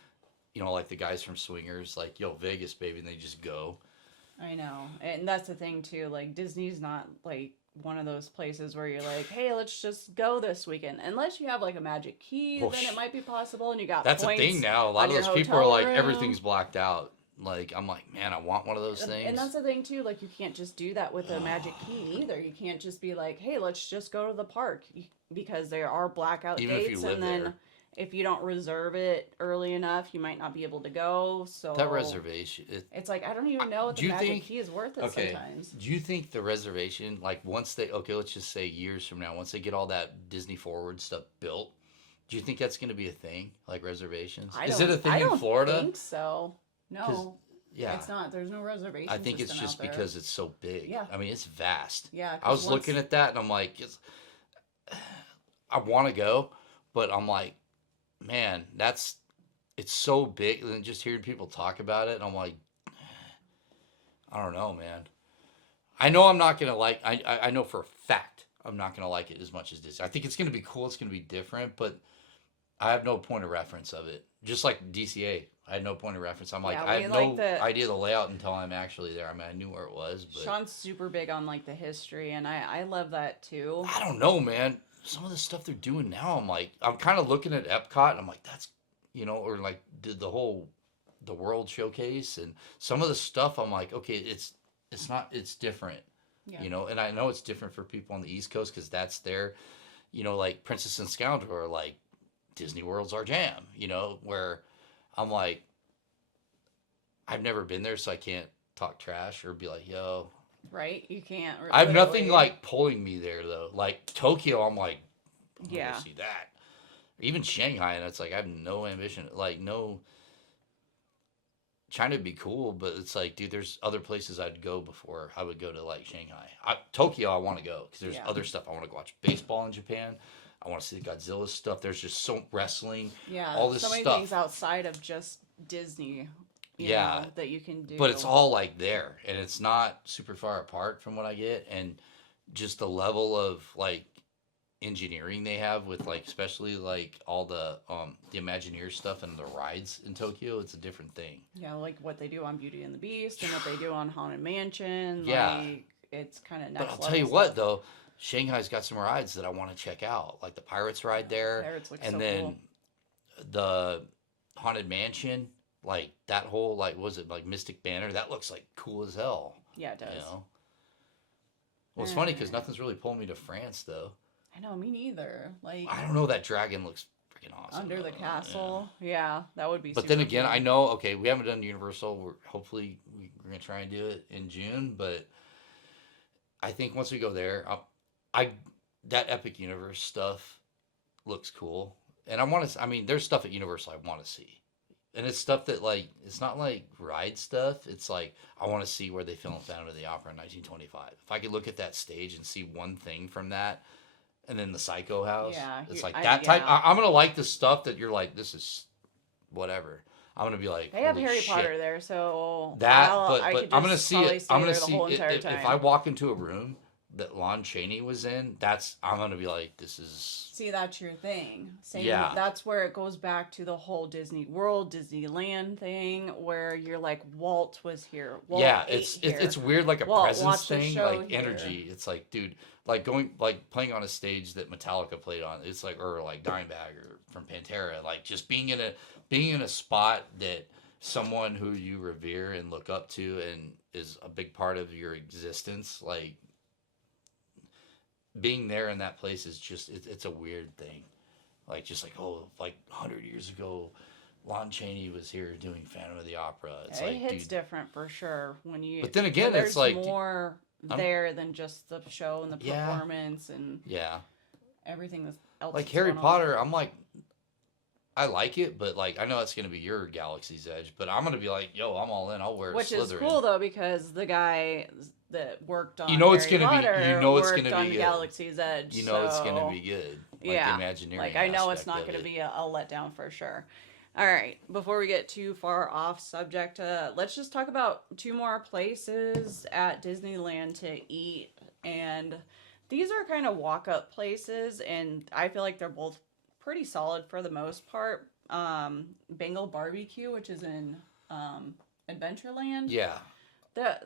Like the guys from Swingers, like, yo, Vegas, baby, and they just go. I know. And that's the thing too, like Disney's not like one of those places where you're like, hey, let's just go this weekend. Unless you have like a magic key, Well, then it might be possible and you got That's points the thing now. A lot on of your those people are hotel like, room. everything's blacked out. Like, I'm like, man, I want one of those things. And that's the thing too, like you can't just do that with a magic key either. You can't just be like, hey, let's just go to the park, because there are blackout Even if you dates, live and then there. if you don't reserve it early enough, you might not be able to go. So That reservation. it's like I don't even know what Do the you magic think- key is worth it Okay. sometimes. Do you think the reservation, like once let's just say years from now, once they get all that Disney Forward stuff built, do you think that's going to be a thing, like reservations? Is it a thing I in don't Florida? think so. No, Yeah. it's not. There's no reservation. I think it's system just out there. because it's so big. Yeah. I mean, it's vast. Yeah, I was 'cause looking at that and I'm like, I want to go, but I'm like, man, it's so big. And then just hearing people talk about it, and I'm like, I don't know, man. I know I'm not going to like, I know for a fact I'm not going to like it as much as this. I think it's going to be cool. It's going to be different, but I have no point of reference of it. Just like DCA. I had no point of reference. I'm like, Yeah, I we had like no the- idea of the layout until I'm actually there. I mean, I knew where it was, but Sean's super big on like the history, and I love that too. I don't know, man. Some of the stuff they're doing now, I'm like, I'm kind of looking at Epcot, and I'm like, that's, or like did the World Showcase, and some of the stuff, I'm like, okay, it's different, Yeah. and I know it's different for people on the East Coast because that's their, like Princess and Scoundrel or like Disney World's our jam, where I'm like, I've never been there, so I can't talk trash or be like, yo. Right? You can't. I have nothing literally. like pulling me there though. Like Tokyo, I'm like, I want Yeah. to see that. Even Shanghai, and it's like I have no ambition. Like no, China would be cool, but it's like, dude, there's other places I'd go before I would go to like Shanghai. Tokyo, I want to go because there's Yeah. other stuff I want to go watch. Baseball in Japan. I want to see the Godzilla stuff. There's just so wrestling, Yeah, all this so many stuff. things outside of just Disney, Yeah, that you can but it's do. all like there, and it's not super far apart from what I get, and just the level of like engineering they have with like especially like all the Imagineer stuff and the rides in Tokyo, it's a different thing. Yeah, like what they do on Beauty and the Beast and what they do on Haunted Mansion. Yeah, Like, it's kind of but I'll next tell level you what stuff. though, Shanghai's got some rides that I want to check out, like the Pirates ride there, Pirates look and so then cool. the Haunted Mansion, like that whole like what was it like Mystic Banner? That looks like cool as hell. Yeah, it You does. know. Well, it's funny because Alright. nothing's really pulling me to France though. I know, me neither. Like, I don't know. That dragon looks freaking awesome. under the Yeah. castle. Yeah, that would be But then super again, I cool. know. Okay, we haven't done Universal. We're gonna try and do it in June. But I think once we go there, I that Epic Universe stuff looks cool, and I want to. I mean, there's stuff at Universal I want to see, and it's stuff that like it's not like ride stuff. It's like I want to see where they filmed Phantom of the Opera in 1925. If I could look at that stage and see one thing from that, and then the Psycho House. Yeah, It's like I that type. yeah. I'm gonna like the stuff that you're like, this is whatever. I'm gonna be like, They have holy Harry shit. Potter there, so That, I but could I'm gonna just see probably it. I'm stay gonna there the see whole entire if I time. walk into a room that Lon Chaney was in. I'm gonna be like, this is See, that's your thing. Same. yeah, That's where it goes back to the whole Disney World, Disneyland thing, where you're like, Walt was here. Walt yeah. ate here. It's weird, like a Walt presence watched the thing, show like here. energy. It's like, dude, like going like playing on a stage that Metallica played on. It's like or like Dimebag or from Pantera. Like just being in a spot that someone who you revere and look up to and is a big part of your existence, like being there in that place is just it's a weird thing. Like just like oh, like 100 years ago, Lon Chaney was here doing Phantom of the Opera. It's It like, hits dude. different for sure But then when again, it's there's like, more I'm there than just the show and the yeah, performance and yeah. everything else Like that's Harry going on. Potter, I'm like, I like it, but like I know that's gonna be your Galaxy's Edge, but I'm gonna be like, yo, I'm all in. I'll wear Which is Slytherin. cool though because the guy that worked You on know it's Harry gonna be. You Potter know it's worked gonna on be good. Galaxy's Edge, You know it's gonna so be good. Like the yeah, Imagineering like I know it's aspect not of going to it. be a letdown for sure. All right, before we get too far off subject, let's just talk about two more places at Disneyland to eat. And these are kind of walk up places, and I feel like they're both pretty solid for the most part. Bengal Barbecue, which is in Adventureland, Yeah, they're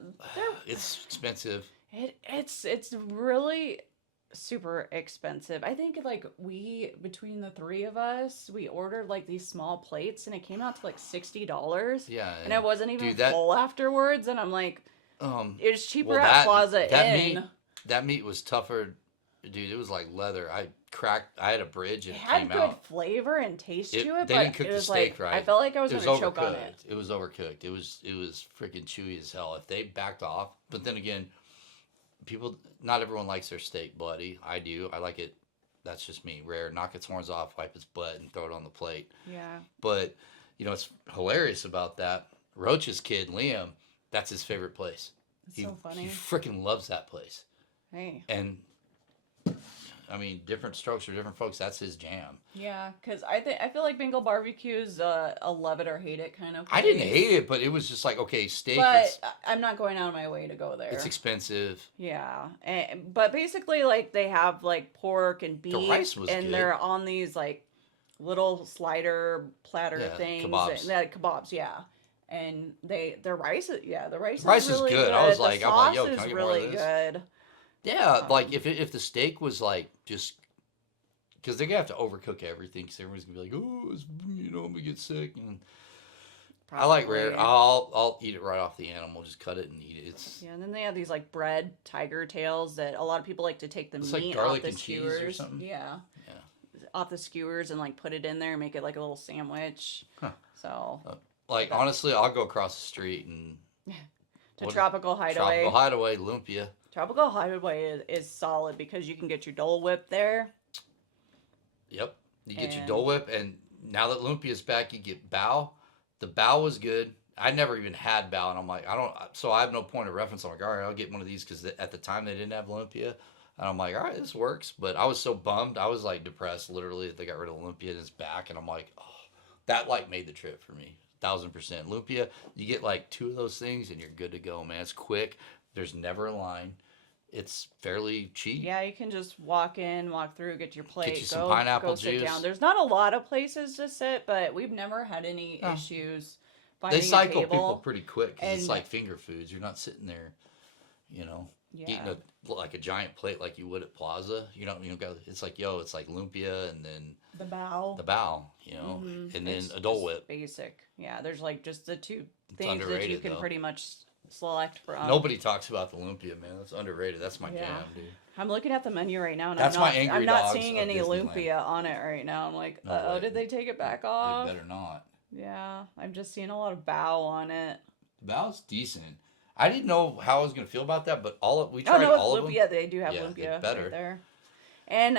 it's expensive. it's really super expensive. I think like we between the three of us, we ordered like these small plates and it came out to like $60. Yeah, And I and wasn't even dude, that full afterwards and I'm like it was cheaper well at that Plaza that Inn. meat was tougher, dude. It was like leather. I had a bridge It and it had came good out. flavor and taste to it, They but didn't cook it the was steak like I right. felt like I was It was gonna choke on it. overcooked. It was overcooked. It was freaking chewy as hell. If they backed off, but then again, people not everyone likes their steak bloody. I do. I like it. That's just me. Rare. Knock its horns off, wipe its butt, and throw it on the plate. Yeah. But you know, it's hilarious about that. Roach's kid, Liam, that's his favorite place. It's He so he funny. freaking loves that place. Hey. And I mean, different strokes for different folks. That's his jam. Yeah, because I feel like Bengal Barbecue is a love it or hate it kind of I didn't place. hate it, but it was just like okay, steak. But I'm not going out of my way to go It's there. expensive. Yeah, but basically, like they have like pork and The beef, rice was and good. they're on these like little slider platter Yeah, things, kebabs. kebabs, yeah. And their rice, the rice Rice is is really good. good. I was The like, sauce yo, can is I get more of really this? good. Yeah, like Um, if the steak was like just because they're gonna have to overcook everything because everyone's gonna be like, oh, I'm gonna get sick. And I like rare. Probably. I'll eat it right off the animal. Just cut it and eat it. Yeah, and then they have these like bread tiger tails that a lot of people like to take the It's like meat garlic off the and cheese or skewers. something. Yeah, Yeah. off the skewers and like put it in there and make it like a little sandwich. Huh. So Like that honestly, I'll go across the street and to what Tropical Hideaway. Tropical Hideaway, Lumpia. Tropical Hideaway is solid because you can get your Dole Whip there. Yep. You get your And Dole Whip, and now that Lumpia's back, you get Bao. The Bao was good. I never even had Bao, and I'm like, I don't. So I have no point of reference. I'm like, all right, I'll get one of these because at the time they didn't have Lumpia. And I'm like, all right, this works. But I was so bummed. I was like depressed, literally, that they got rid of Olympia and it's back. And I'm like, oh, that like made the trip for me. 1,000%. Olympia, you get like 2 of those things and you're good to go, man. It's quick. There's never a line. It's fairly cheap. Yeah, you can just walk in, walk through, get your Get you plate, some go pineapple sit down. juice. There's not a lot of places to sit, but we've never had any Oh. issues They finding a cycle people table. pretty quick because it's And like finger foods. You're not sitting there, you know, eating yeah, like a giant plate like you would at Plaza. You don't go. It's like it's like lumpia and then the bow. the bao, and then It's Adult just Whip. basic. Yeah, there's like just the two It's things that you underrated can though. pretty much select from. Nobody talks about the lumpia, man. That's underrated. That's my Yeah. jam, dude. I'm looking at the menu right now, and That's my I'm Angry not Dogs seeing of any Disneyland. lumpia on it right now. I'm like, No oh, way. did they take it back They off? better not. Yeah, I'm just seeing a lot of bow on it. The bao's decent. I didn't know how I was gonna feel about that, but we Oh tried no, it's all of them. lumpia. They do have Yeah, lumpia it's better. right there. And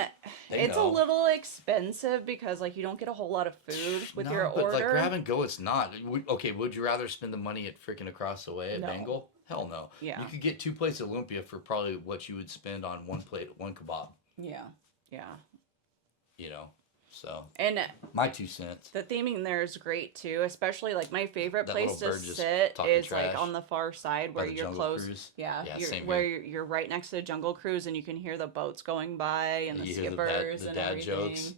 They it's know. a little expensive because like you don't get a whole lot of food with your but order. like grab and go, it's not. Okay, would you rather spend the money at freaking across the way at No. Bengal? Hell no. Yeah. You could get 2 plates of lumpia for probably what you would spend on 1 plate, 1 kebab. Yeah, yeah. So And my 2 cents. the theming there is great too, especially like my favorite That place little to bird just sit talking is trash like on the far side by where the you're Jungle close. Cruise. Yeah, Yeah, you're, same where here. you're right next to the Jungle Cruise and you can hear the boats going by and the You hear skippers the and dad everything. jokes.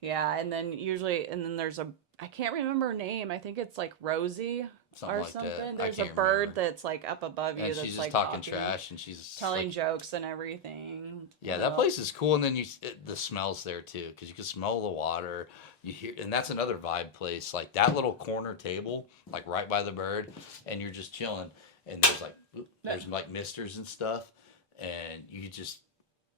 Yeah, and then there's I can't remember her name. I think it's like Rosie Something or like something. that. I There's a can't bird remember. that's like up above you And that's she's just like talking trash, and she's telling like, jokes and everything. yeah, that place is cool. And then the smells there too, because you can smell the water. You hear, and that's another vibe place. Like that little corner table, like right by the bird, and you're just chilling. And there's like misters and stuff, and you just,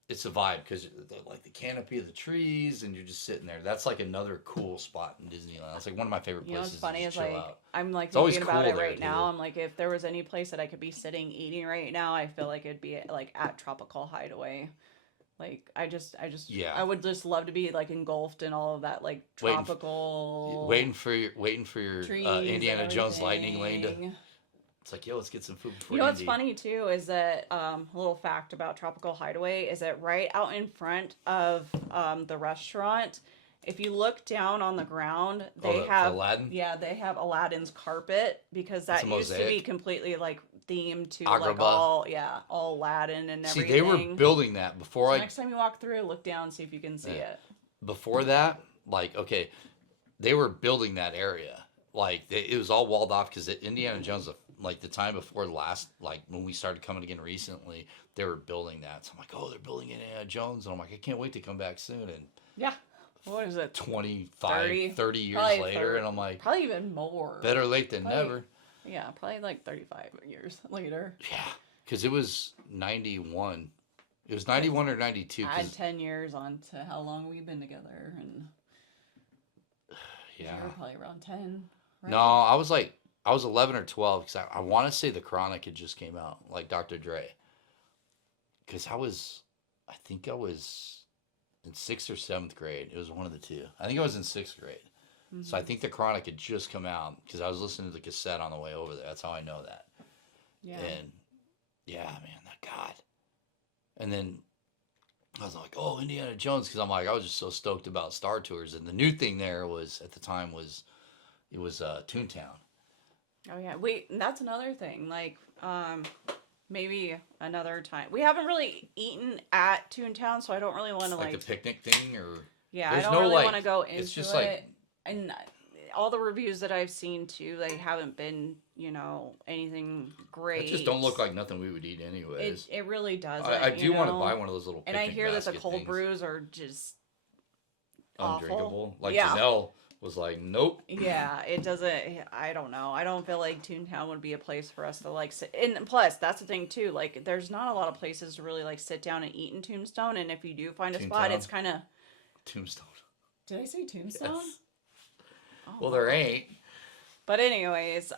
it's a vibe because like the canopy of the trees, and you're just sitting there. That's like another cool spot in Disneyland. It's like one of my favorite You know places. what's funny to is just chill like out. I'm like It's always thinking about cool it there, right now. too. I'm like if there was any place that I could be sitting eating right now, I feel like it'd be like at Tropical Hideaway. Like I Yeah. I would just love to be like engulfed in all of that like Waiting f- tropical waiting for your trees and Indiana Jones lightning lane to. everything. It's like, yo, let's get some food before You know what's Indy. funny too is that a little fact about Tropical Hideaway is that right out in front of the restaurant, if you look down on the ground, they have Aladdin? yeah, they have Aladdin's carpet because that a used to be mosaic. completely like themed to like Agrabah. all Aladdin and See, everything. they were building that before So next time you walk through, look down, see if you can see Yeah. it. before that. Like, okay, they were building that area. Like, it was all walled off because Indiana Jones, like the time before last, like when we started coming again recently, they were building that. So I'm like, oh, they're building Indiana Jones, and I'm like, I can't wait to come back soon. And Yeah. What is it? 25, 30 years Probably later, 30 and I'm like, Probably even more. better late than Probably- never. Yeah, probably like 35 years later. Yeah, because it was 91. It was 91 or 92. Add 10 years on to how long we've been together, and Yeah. you were probably around 10. Right? No, I was 11 or 12 because I want to say The Chronic had just came out, like Dr. Dre. Because I think I was in 6th or 7th grade. It was one of the two. I think I was in 6th grade. So I think The Chronic had just come out because I was listening to the cassette on the way over there. That's how I know that. Yeah. And yeah, man, that God. And then I was like, oh, Indiana Jones, because I'm like, I was just so stoked about Star Tours. And the new thing there was, at the time, was Toontown. Oh yeah. Wait, and that's another thing. Like, maybe another time. We haven't really eaten at Toontown, so I don't really want to Like like. the picnic thing, or Yeah, there's I don't no, really like- want to go into it's just it. like- And all the reviews that I've seen too, they haven't been, anything great. it just don't look like nothing we would eat anyways. It really doesn't. I do want to know? buy one of those little And I picnic hear that the basket cold things. brews are just awful. Undrinkable. Like Yeah. Janelle was like, nope. Yeah, it doesn't. I don't know. I don't feel like Toontown would be a place for us to like sit. And plus, that's the thing too. Like, there's not a lot of places to really like sit down and eat in Tombstone. And if you do find a spot, Toontown? it's kind of. Tombstone. Did I say Tombstone? Yes. Oh, Well, there ain't. But anyways,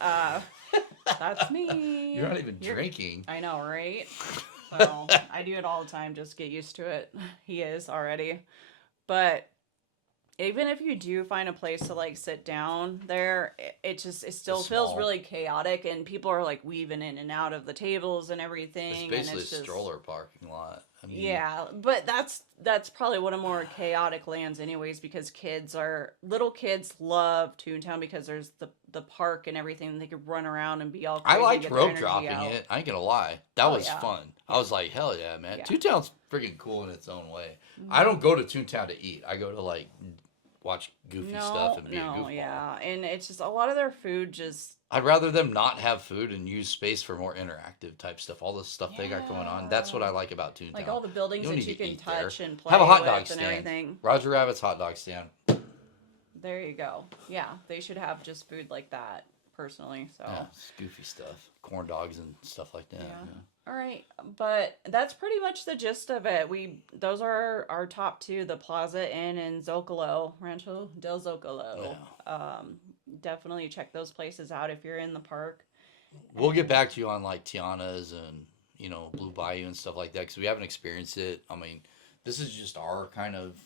that's me. You're not even drinking. I know, right? So I do it all the time. Just get used to it. He is already. But even if you do find a place to like sit down there, it still It's feels small. really chaotic, and people are like weaving in and out of the tables and everything. It's and basically it's a just, stroller parking lot. I mean, Yeah, but that's probably one of more chaotic lands anyways because little kids love Toontown because there's the park and everything. They could run around and be all I crazy and liked get their rope energy dropping out. it. I ain't gonna lie, that Oh was yeah. fun. I Yeah. was like, hell yeah, man. Yeah. Toontown's freaking cool in its own way. I Mhm. don't go to Toontown to eat. I go to like watch goofy stuff No, and be a no, goofball. yeah. And it's just a lot of their food just I'd rather them not have food and use space for more interactive type stuff. All the stuff they got going on. That's what yeah. I like about Like Toontown. all the You buildings don't that need you to can eat there. touch and Have a play hot dog with and stand. everything. Roger Rabbit's hot dog stand. There you go. Yeah, they should have just food like that personally. So Yeah, it's goofy stuff. Corn dogs and stuff like that. yeah. Yeah. All right, but that's pretty much the gist of it. Those are our top two: the Plaza Inn and Zocalo, Rancho del Zocalo. Definitely check those places out if you're in the park. We'll get And back to you on like Tiana's and Blue Bayou and stuff like that because we haven't experienced it. I mean, this is just our kind of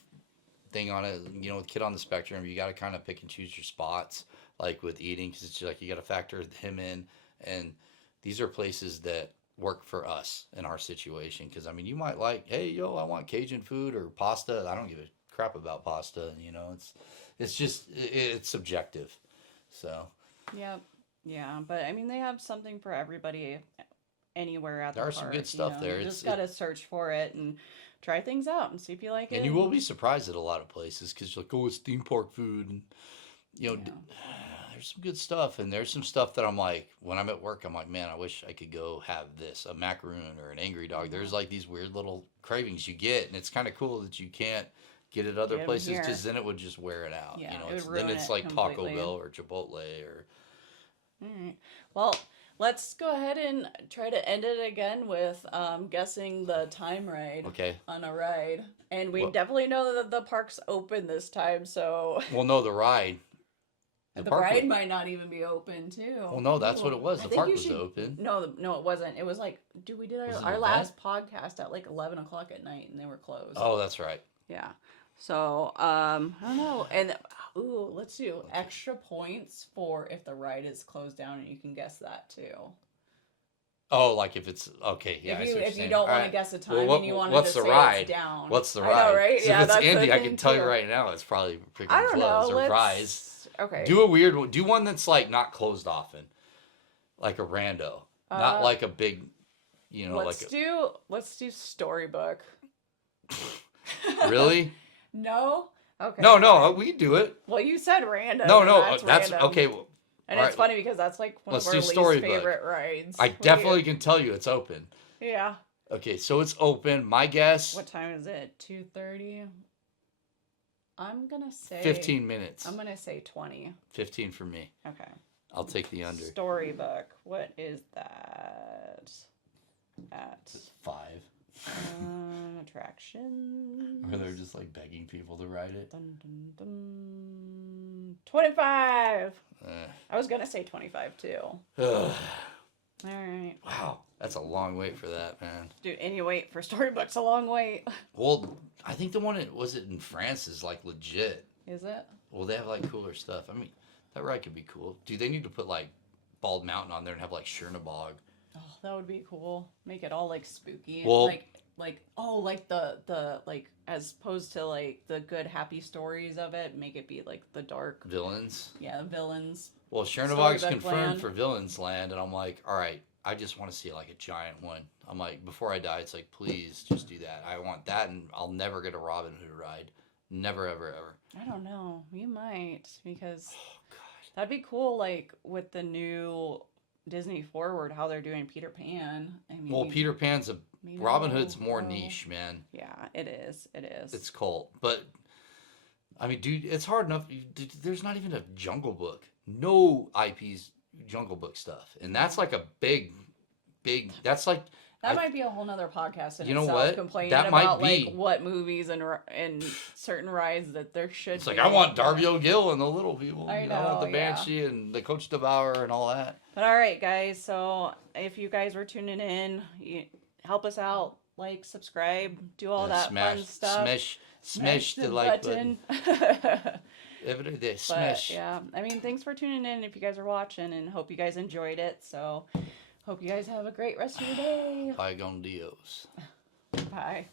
thing on it. With kid on the spectrum, you got to kind of pick and choose your spots, like with eating, because it's like you got to factor him in. And these are places that work for us in our situation. Because I mean, you might like, hey, yo, I want Cajun food or pasta. I don't give a crap about pasta. It's just it's subjective. So yep, yeah, but I mean they have something for everybody anywhere at the there are some park. good stuff there. You just gotta search for it and try things out and see if you like it. And you will be surprised at a lot of places because you're like, oh, it's theme park food. And, Yeah. there's some good stuff. And there's some stuff that I'm like, when I'm at work, I'm like, man, I wish I could go have this, a macaroon or an angry dog. There's like these weird little cravings you get. And it's kind of cool that you can't get it other Get 'em places here. because then it would just wear it out. Yeah, it would Then ruin it's it like Taco completely. Bell or Chipotle or. All right. Well, let's go ahead and try to end it again with guessing the time ride Okay. on a ride. And we Well, definitely know that the park's open this time, so well, no, the ride. the park ride was- might not even be open too. Well, no, that's what it was. I The think park you was should- open. No, no, it wasn't. It was like, dude, we did Was it an our event? last podcast at like 11 o'clock at night, and they were closed. Oh, that's right. Yeah. So, I don't know. And let's do extra points for if the ride is closed down, and you can guess that too. Oh, like if it's okay, yeah. I If see you what you're if you saying. don't All want to right. guess the time Well, and you want to what's just the say ride? it's down. What's the I ride? know, right? 'Cause Yeah, if it's that's the Indy, I thing, can tell you too. right now, it's probably freaking I don't know. closed or rise. Okay. Do a weird one. Do one that's like not closed often, like a rando, not like a big, let's do storybook. Really? No. Okay. No, fine. we can do it. Well, you said random. No, and no, that's random. okay. Well, And all it's right, funny because that's like one let's of our do least storybook. favorite rides. I definitely can tell you it's open. Yeah. Okay, so it's open. My guess. What time is it? 2:30. I'm gonna say 15 minutes. I'm gonna say 20. 15 for me. Okay. I'll take the under. Storybook. What is that? At 5. attractions. Or they're just like begging people to ride it. Dun, dun, dun. 25. Eh. I was gonna say 25 too. Ugh. All right. Wow, that's a long wait for that, man. Dude, any wait for storybooks a long wait. Well, I think the one was it in France is like legit. Is it? Well, they have like cooler stuff. I mean, that ride could be cool. Do they need to put like Bald Mountain on there and have like Chernobog? Oh, that would be cool. Make it all like spooky. Well- like the like as opposed to like the good happy stories of it, make it be like the dark, Villains? yeah, villains. Well, Chernobog's Storybook confirmed Land. for Villains Land, and I'm like, all right, I just want to see like a giant one. I'm like, before I die, it's like, please just do that. I want that, and I'll never get a Robin Hood ride. Never, ever, ever. I don't know. You might because Oh, God. that'd be cool. Like with the new Disney Forward, how they're doing Peter Pan. I mean, Well, Peter Pan's maybe Robin they'll Hood's more go- niche, man. Yeah, it is. It is. It's cult. But, I mean, dude, it's hard enough. There's not even a Jungle Book. No IP's Jungle Book stuff. And that's like a big, that's like, that might be a whole nother podcast in You know itself. what? Complaining That might about be. like what movies and certain rides that there should. it's like, be. I want Darby O'Gill and the little people. I I want the know, yeah. Banshee and the Coach Devour and all that. But all right, guys. So if you guys were tuning in, help us out. Like, subscribe, do all that smash, fun stuff. Smash the like button. Every day, But smash. yeah, I mean, thanks for tuning in. If you guys are watching, and hope you guys enjoyed it. So, hope you guys have a great rest of your day. Bygone Dios. Bye.